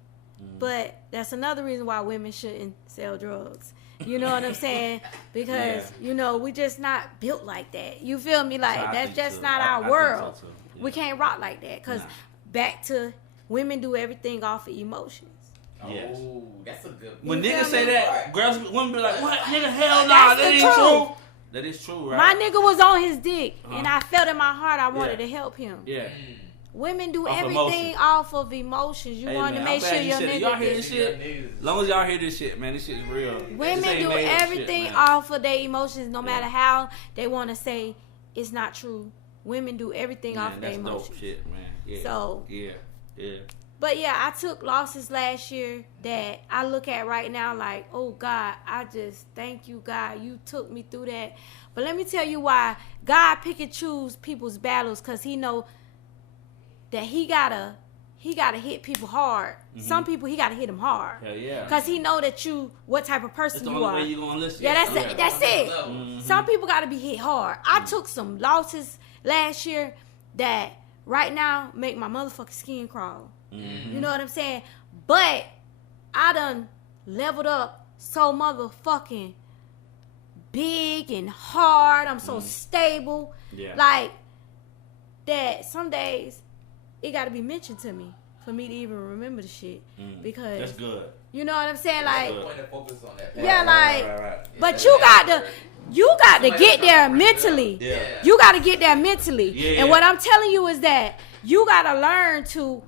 But that's another reason why women shouldn't sell drugs. You know what I'm saying? Because, you know, we just not built like that. You feel me? Like, I that's think just so. not I our think world. so too. Yeah. We can't rock like that. Because back to women do everything off of emotions. Yes. Oh, that's a good When You niggas feel say me? that, women be like, "What, nigga? Hell no, That's that the ain't truth. true." That is true, right? My nigga was on his dick, and I felt in my heart I wanted Yeah. to help him. Yeah. Women do Off everything emotion. off of emotions. You Hey, want man, to make I'm sure glad you your said it. Y'all hear nigga... this shit? As long as y'all hear this shit, man, this shit is real. This Women ain't do made up everything shit, man. off of their emotions, no matter how they want to say it's not true. Women do everything off of their that's emotions. dope shit, man. Yeah. So- yeah. But yeah, I took losses last year that I look at right now like, oh God, I just thank you, God. You took me through that. But let me tell you why God pick and choose people's battles, because he know that he got he gotta hit people hard. Some people he gotta hit them hard. Hell yeah. Cause he know that what type of person That's the you only are. way you gonna listen. Yeah, that's it. Mm-hmm. Some people gotta be hit hard. I took some losses last year that right now make my motherfucking skin crawl. You know what I'm saying? But I done leveled up so motherfucking big and hard. I'm so stable. Yeah. Like that some days it gotta be mentioned to me for me to even remember the shit. Because that's good. You know what I'm saying? Like focus on that. yeah, like Right. but you got to get there mentally. Yeah. You got to get there mentally. Yeah. And what I'm telling you is that you got to learn to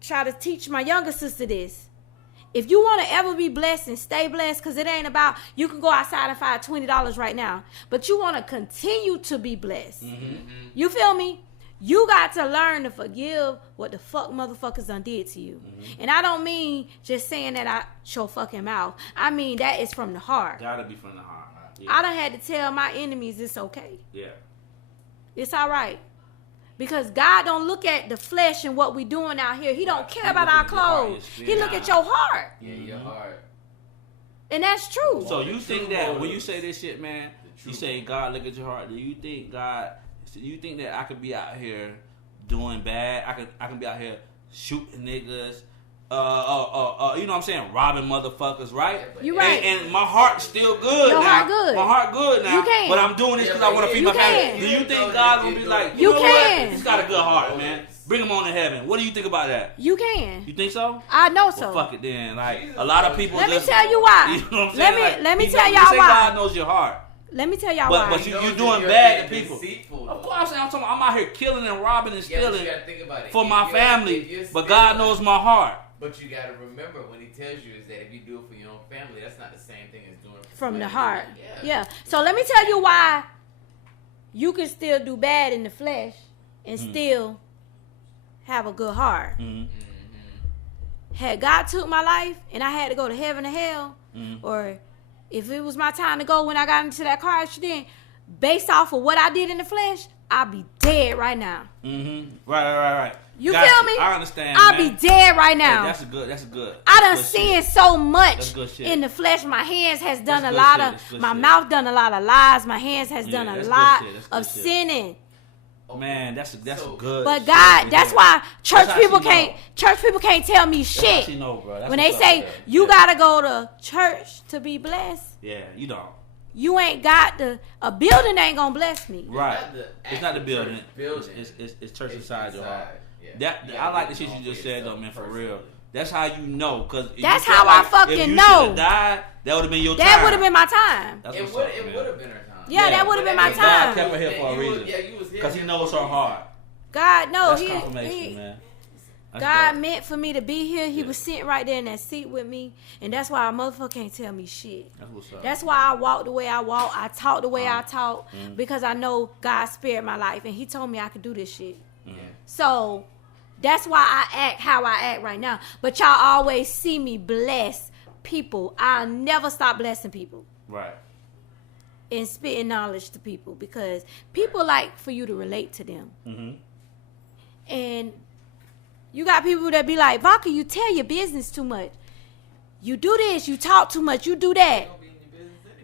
try to teach my younger sister this. If you want to ever be blessed and stay blessed, because it ain't about you can go outside and find $20 right now, but you want to continue to be blessed. You feel me? You got to learn to forgive what the fuck motherfuckers done did to you. And I don't mean just saying that out your fucking mouth. I mean that is from the heart. Gotta be from the heart. Yeah. I done had to tell my enemies it's okay. Yeah. It's all right. Because God don't look at the flesh and what we doing out here. He don't care about our clothes. He look at your heart. Yeah, your heart. And that's true. So you think that when you say this shit, man, you say God look at your heart. Do you think that I could be out here doing bad? I can be out here shooting niggas. You know what I'm saying? Robbing motherfuckers, right? You right. And my heart's still good Your now. heart good. My heart good now. You can. But I'm doing this because I want to feed You my can. family. Do you think God gonna be like, You know can. what? He's got a good heart, man. Bring him on to heaven. What do you think about that? You can. You think so? I know so. Well, fuck it then. Like a lot of people. Let me tell you why. You know what I'm saying? Let me Like, tell you y'all say why. God knows your heart. Let me tell y'all why. But you're doing bad to people. Of course, I'm out here killing and robbing and stealing for my family. But God knows my heart. But you gotta remember when He tells you is that if you do it for your own family, that's not the same thing as doing it from the heart. Yeah. So let me tell you why you can still do bad in the flesh and still have a good heart. Had God took my life and I had to go to heaven or hell, or if it was my time to go when I got into that car accident, based off of what I did in the flesh, I'd be dead right now. Right. You feel me? I understand. I'll be dead right now. Hey, that's good. I done seen so much shit. in the flesh. My hands has done That's a good lot shit. of, my mouth done a lot of lies. My hands has done a that's lot good shit. That's of good shit. sinning. Man, that's good. But God, that's why That's how church she people can't tell me shit. She know, bro. That's When they what's say up, you gotta go to church to be blessed, yeah, you don't. you ain't got a building ain't gonna bless me. Right. It's not the building. It's church inside your heart. I like the shit you just said though, man. For real. That's how you know, cause that's how I fucking know. Died, that would have been your time. That would have been my time. It would have been her time. Yeah, that would have been my God time. kept her here for a reason. Because He knows her heart. God knows. That's confirmation, man. That's God dope. meant for me to be here. He was sitting right there in that seat with me, and that's why a motherfucker can't tell me shit. That's what's up. That's why I walk the way I walk. I talk the way I talk because I know God spared my life, and He told me I could do this shit. So that's why I act how I act right now. But y'all always see me bless people. I'll never stop blessing people. Right. And spitting knowledge to people because people like for you to relate to them. And you got people that be like, Vodka, you tell your business too much. You do this, you talk too much, you do that.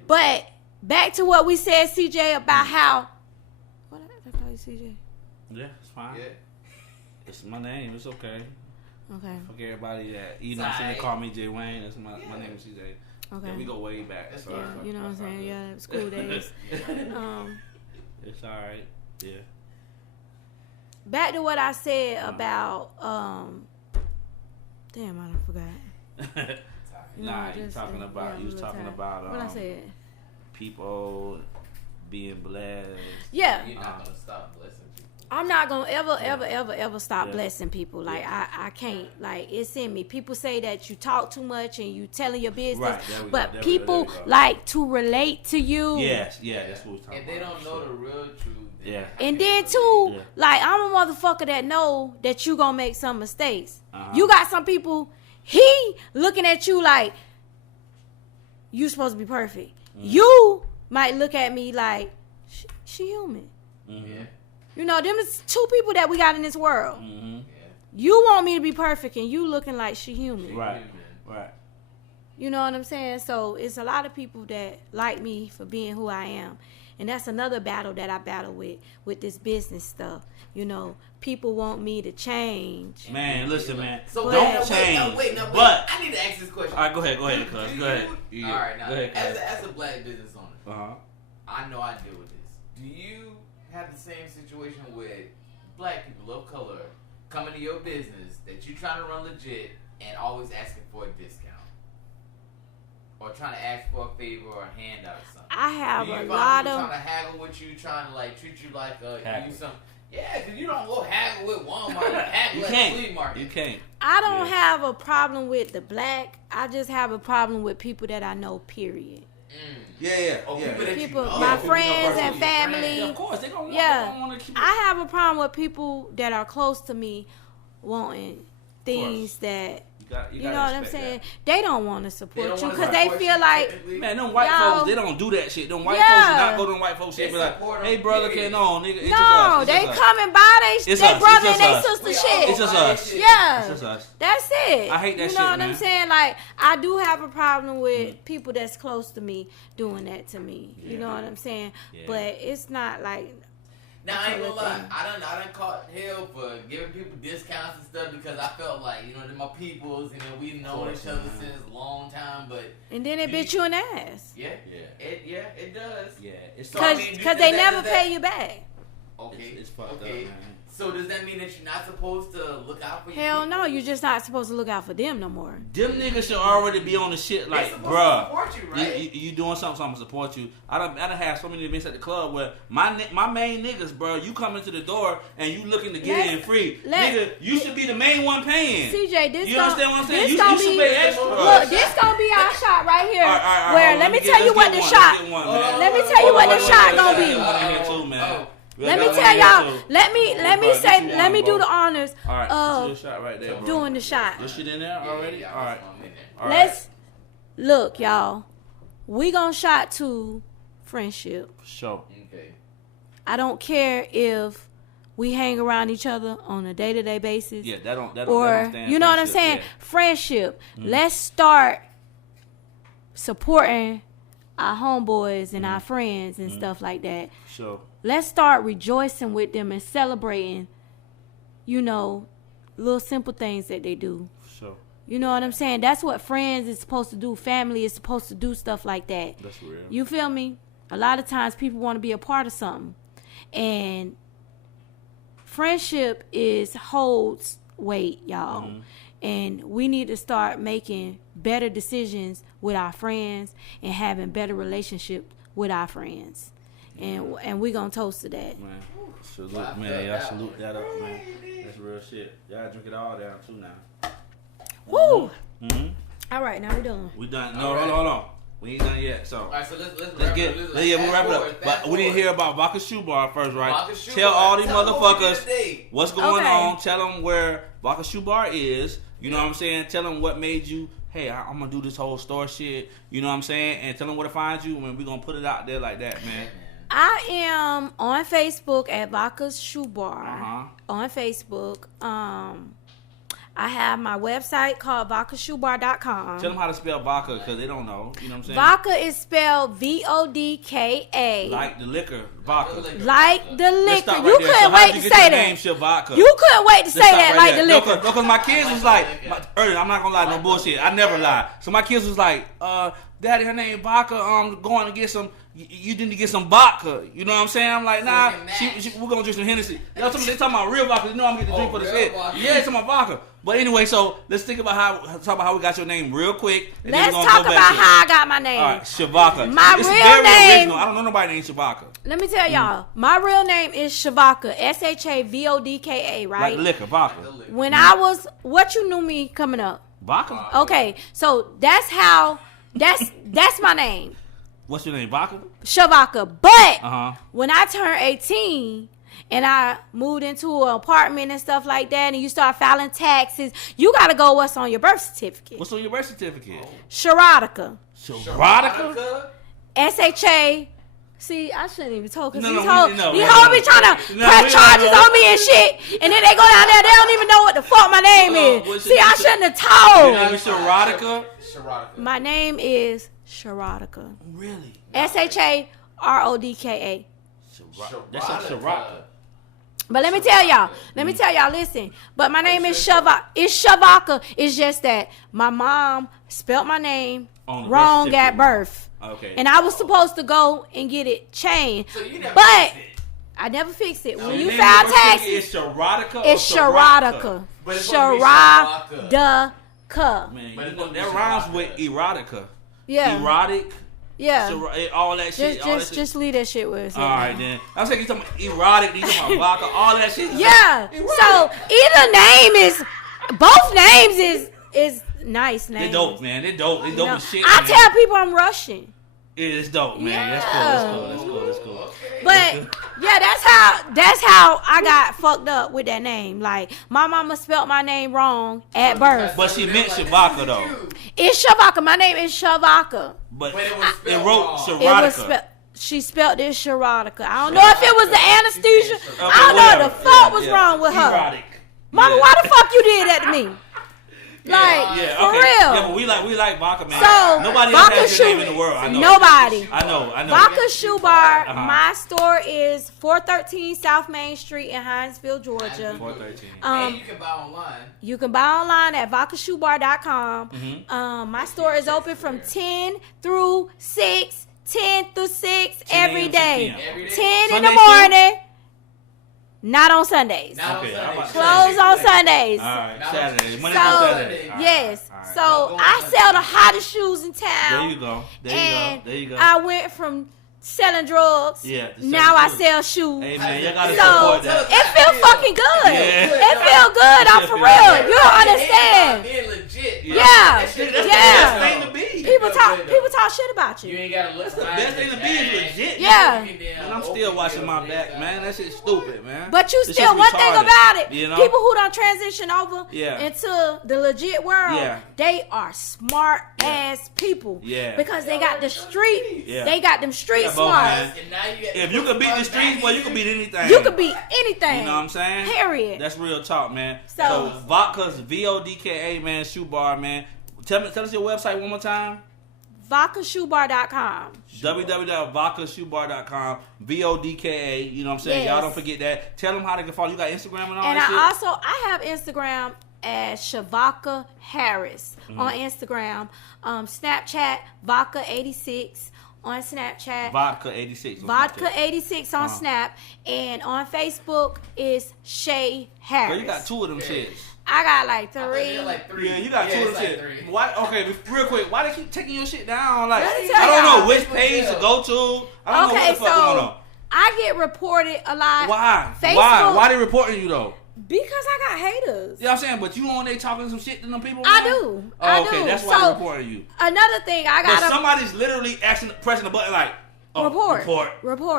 But back to what we said, CJ, about how... What did I call you, CJ? Yeah, it's fine. Yeah. It's my name. It's okay. Okay. Fuck everybody that, you know what I'm saying, call me Jay Wayne. That's my name is CJ. Okay. Yeah, we go way back. That's Yeah, you know what I'm saying? Yeah, school days. It's alright. Yeah. Back to what I said about... Damn, I forgot. Nah, you was talking about what I said. People being blessed. Yeah. You're not gonna stop blessing people. I'm not gonna ever stop blessing people. Like I can't. Like it's in me. People say that you talk too much and you telling your business, Right, but people like to relate to you. Yes, that's what we're talking about. And they don't know the real truth. Yeah. And then too, like I'm a motherfucker that know that you gonna make some mistakes. You got some people. He looking at you like you supposed to be perfect. You might look at me like she human. Yeah. You know, them is two people that we got in this world. You want me to be perfect, and you looking like she human. Right. You know what I'm saying? So it's a lot of people that like me for being who I am. And that's another battle that I battle with this business stuff. You know, people want me to change. Man, listen, man. So don't change. Wait. But I need to ask this question. all right, go ahead, cuz. Go ahead. All right, now, go ahead, as a black business owner, Uh-huh. I know I deal with this. Do you have the same situation with black people of color coming to your business that you trying to run legit and always asking for a discount? Or trying to ask for a favor or a handout or something? I have a lot of... trying to haggle with you, trying to like treat you like you some... Yeah, because you don't go haggle with Walmart. You haggle at the flea market. You can't. I don't have a problem with the black. I just have a problem with people that I know, period. Yeah. People, my friends and family. Yeah, of course, they gonna want to keep it. I have a problem with people that are close to me wanting things that... You know what I'm saying? They don't want to support you because they feel like... Man, them white folks, they don't do that shit. Them white folks do not go to them white folks shit. Be like, hey, brother, can't on, nigga. It's just us. They coming by they brother and they sister shit. It's just us. Yeah. It's just us. That's it. I hate that shit, You know what man. I'm saying? Like, I do have a problem with people that's close to me doing that to me. You know what I'm saying? Yeah. But it's not like... Now, I ain't gonna lie. I done caught hell for giving people discounts and stuff because I felt like, they're my peoples, we've known each other since a long time, but... And then it bit you in the ass. Yeah. It does. Yeah. It's Because they never pay you back. Okay. It's fucked up, man. So does that mean that you're not supposed to look out for your Hell people? no, you're just not supposed to look out for them no more. Them niggas should already be on the shit like, to bruh, support you, right? you doing something, so I'm gonna support you. I done had so many events at the club where my main niggas, bruh, you come into the door and you looking to get in free. Nigga, you should be the main one paying. CJ, this you understand what I'm saying? You should should pay extra. Look, this gonna be our shot right here. All right, where let me tell you what the shot. Let me tell you what the shot gonna be. Let me tell y'all. Let me do the honors of shot right there, bro. doing the shot. Your shit in there already? Yeah, All right. Let's look, y'all. We gonna shot to friendship. Sure. Okay. I don't care if we hang around each other on a day-to-day basis. Yeah, that don't or stand you know what I'm friendship, saying? yeah. Friendship. Let's start supporting our homeboys and our friends and stuff like that. Sure. Let's start rejoicing with them and celebrating, little simple things that they do. Sure. You know what I'm saying? That's what friends is supposed to do. Family is supposed to do stuff like that. That's real. You feel me? A lot of times people want to be a part of something. And friendship holds weight, y'all. Mm-hmm. And we need to start making better decisions with our friends and having better relationships with our friends. And we gonna toast to that. Man, salute, man. Y'all salute that up, man. That's real shit. Y'all drink it all down too now. Woo! Mm-hmm. All right, now we done. We done. No, hold on. We ain't done yet. So All right, so let's we'll wrap it up. But we didn't hear about Vodka Shoe Bar first, right? Vodka Shoe Tell Bar. all these Tell them what we did motherfuckers today. what's going Okay. on. Tell them where Vodka Shoe Bar is. You know what I'm saying? Tell them what made you, hey, I'm going to do this whole store shit. You know what I'm saying? And tell them where to find you. And we're going to put it out there like that, man. I am on Facebook at Vodka Shoe Bar. Uh-huh. On Facebook. I have my website called vodkashoebar.com. Tell them how to spell vodka because they don't know. You know what I'm saying? Vodka is spelled Vodka. Like the liquor, vodka. Like the Let's liquor. start You right there. couldn't So how'd wait you to get say your that. name, Shavodka? You couldn't wait to say that like the liquor. No, because my kids was like, earlier, I'm not gonna lie, no bullshit. I never lie. So my kids was like, Daddy, her name Vodka. Going to get some. You need to get some vodka. You know what I'm saying? I'm like, nah. We're gonna drink some Hennessy. They talking about real vodka. You know I'm gonna get the drink for the shit. Yeah, it's my vodka. But anyway, so let's talk about how we got your name real quick. And Let's then we're talk gonna go about back how I got my name. All right, Shavodka. My it's real very name. Original. I don't know nobody named Shavodka. Let me tell y'all, my real name is Shavodka, Shavodka, right? Like liquor, vodka. When I was, what you knew me coming up? Vodka. Okay, so that's my name, What's your name? Vodka. Shavodka. But Uh-huh. when I turned 18 and I moved into an apartment and stuff like that, and you start filing taxes, you gotta go what's on your birth certificate. What's on your birth certificate? Shavodka. Shavodka. See, I shouldn't even talk because No, these no, hoes we- no, these we- hoes no. be trying to No, press we- charges no. on me and shit, and then they go down there, they don't even know what the fuck my name is. what's See, your- I shouldn't have Your name told. is Shavodka? Shavodka. My name is Shavodka. Really? Sharodka. That's like Shavodka. But let me tell y'all, listen. But my name is Shavodka. It's Shavodka. It's just that my mom spelled my name On the wrong birth at certificate. birth. Okay. And I was supposed to go and get it changed. So you never But fixed it. I never fixed it. So When your you name file on the birth certificate taxes, is Shavodka or it's Sharodka. But it's supposed to be Sharodka. Man, But you it's know, supposed to that be rhymes Shavodka. with erotica. Yeah. Erotic. Yeah. All that shit. Just leave that shit where it's at. All right, then. I'm saying you talking about erotic, you talking about vodka, all that shit. Yeah. So either name is, both names is nice names. They dope, man. They dope. They dope No. as shit. I man. tell people I'm Russian. Yeah, it's dope, man. Yeah. That's cool. But yeah, that's how I got fucked up with that name. Like my mama spelled my name wrong at birth. But she meant Shavodka though. It's Shavodka. My name is Shavodka. But But it was it spelled wrote wrong. It was Shavodka. she spelled it Sharodka. I don't know if it was the anesthesia. Okay, I don't know what the whatever. fuck Yeah, was yeah. wrong with her. Erotic. Mama, Yeah. why the fuck you did that to me? Like, Yeah, for okay. real. Yeah, but we like vodka, man. So, Nobody vodka else has your shoe- name in the world. I know. Nobody. I know. Vodka Shoe Bar. Uh-huh. My store is 413 South Main Street in Hinesville, Georgia. 413. And you can buy online. You can buy online at vodkashoebar.com. Mm-hmm. My store is open from 10 through 6. 10 through 6 10 every a.m. day. 6 p.m. Every day. 10 in Sundays the too? morning. Not on Sundays. Not Okay, on I'm about Sundays. to Closed on Sundays. All right, Now- Saturday. Monday So, through Saturday. All right, yes. all right. So, Don't go on I Sunday. sell the hottest shoes in town. There you go. And There you go. I went from selling drugs. Yeah, to Now I selling sell shoes. Hey man, you gotta So support that. it feel fucking good. Yeah. It feel good. I'm It for feel real. good. You don't understand. Being legit. Yeah. That shit That's is the Yeah. best thing to be. People talk. good, People though. talk shit about You you. ain't gotta look. That's the best thing to be is legit. Yeah. And I'm still watching my back, man. That shit's stupid, man. But you This still, shit's one thing retarded, about it, you know? people who don't transition over Yeah. into the legit world, Yeah. they are smart ass people. Yeah. Because they got the street. Yeah. They got them street Yeah, both, smarts. man. And now you get If you could beat the streets, well, you could beat anything. You could be anything. You know what I'm saying? Period. That's real talk, man. So- So vodka's VODKA, man, shoe bar, man. Tell us your website one more time. VodkaShoeBar.com. www.vodkashoebar.com. VODKA. You know what I'm saying? Yes. Y'all don't forget that. Tell them how they can follow. You got Instagram and all And that I have Instagram as Shavodka Harris Mm-hmm. on Instagram. Snapchat, Vodka86 on Snapchat. shit? Vodka 86. on Snapchat. Vodka86 on Snap. And on Facebook is Shay Harris. Girl, you got two of them Yeah. shits. I got like I thought three. you had like three. Yeah, you got two it's of them like shit. three. Why? Okay, real quick. Why they keep taking your shit down? Like, Let me I tell don't y'all. know which page to go to. I don't know Okay, what the fuck going so on. I get reported a lot. Why? Facebook. Why they reporting you though? Because I got haters. You know what I'm saying? But you on there talking some shit to them people? I man? do. Oh, I okay, do. that's why So, they reporting you. Another thing, I But got to somebody's literally pressing the button like, oh, report.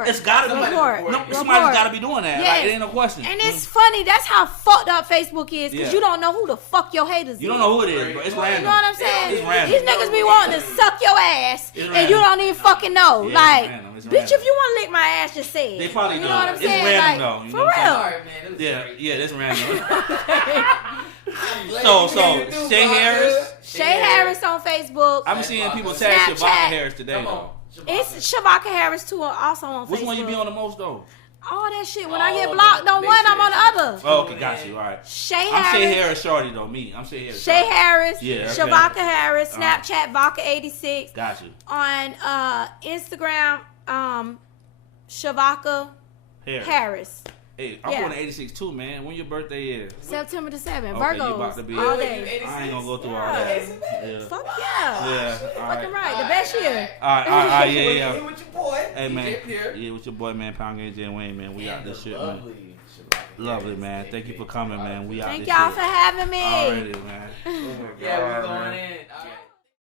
It's gotta be. Report. No, Report. somebody's gotta be doing that. Yes. Like, it ain't no question. And it's funny. That's how fucked up Facebook is, because Yeah. you don't know who the fuck your haters You is. don't know who it is, bro. It's random. You know what I'm saying? It's random. These niggas be wanting to suck your ass, It's and random. you don't even fucking know. Yeah, it's Like, random. It's bitch, random. if you want to lick my ass, just say it. They probably you do. know what I'm It's saying? random, Like, though. You for know what I'm real. Sorry, man. It was Yeah, great. yeah, that's random. I'm glad So, you came through, Shay Bob. Harris? Shay Harris on Facebook. I'm seeing people tag Snapchat. Shavodka Harris today, Come though. on. It's Shavodka Harris too, also on Which Facebook. one you be on the most, though? All that shit. When I All get of blocked them. on Make one, sure I'm on the that other. Oh, okay, got you. All right. Shay I'm Shay Harris. Harris Shorty, though. Me. I'm Shay Harris. Shay Shorty. Harris. Yeah, okay. Shavodka Harris. Snapchat, Vodka86. Got you. On Instagram, Shavodka Harris. Hey, I'm Yeah. going to 86 too, man. When your birthday is? September the 7th. Okay, you Virgos. about to be- all You day. I ain't gonna go through all Yeah. that. Yeah. Fuck yeah. Yeah. All Fucking right. right. The best year. All right. Yeah, Here yeah. with your boy. Hey, man. DJ Pierre. Yeah, with your boy, man. Pound Game Jen Wayne, man. We out And this the shit, man. lovely Shavodka Lovely, Harris. man. Thank you for coming, man. We out Thank this y'all shit. for having me. Already, man. Yeah, All we're right, going man. in. All right.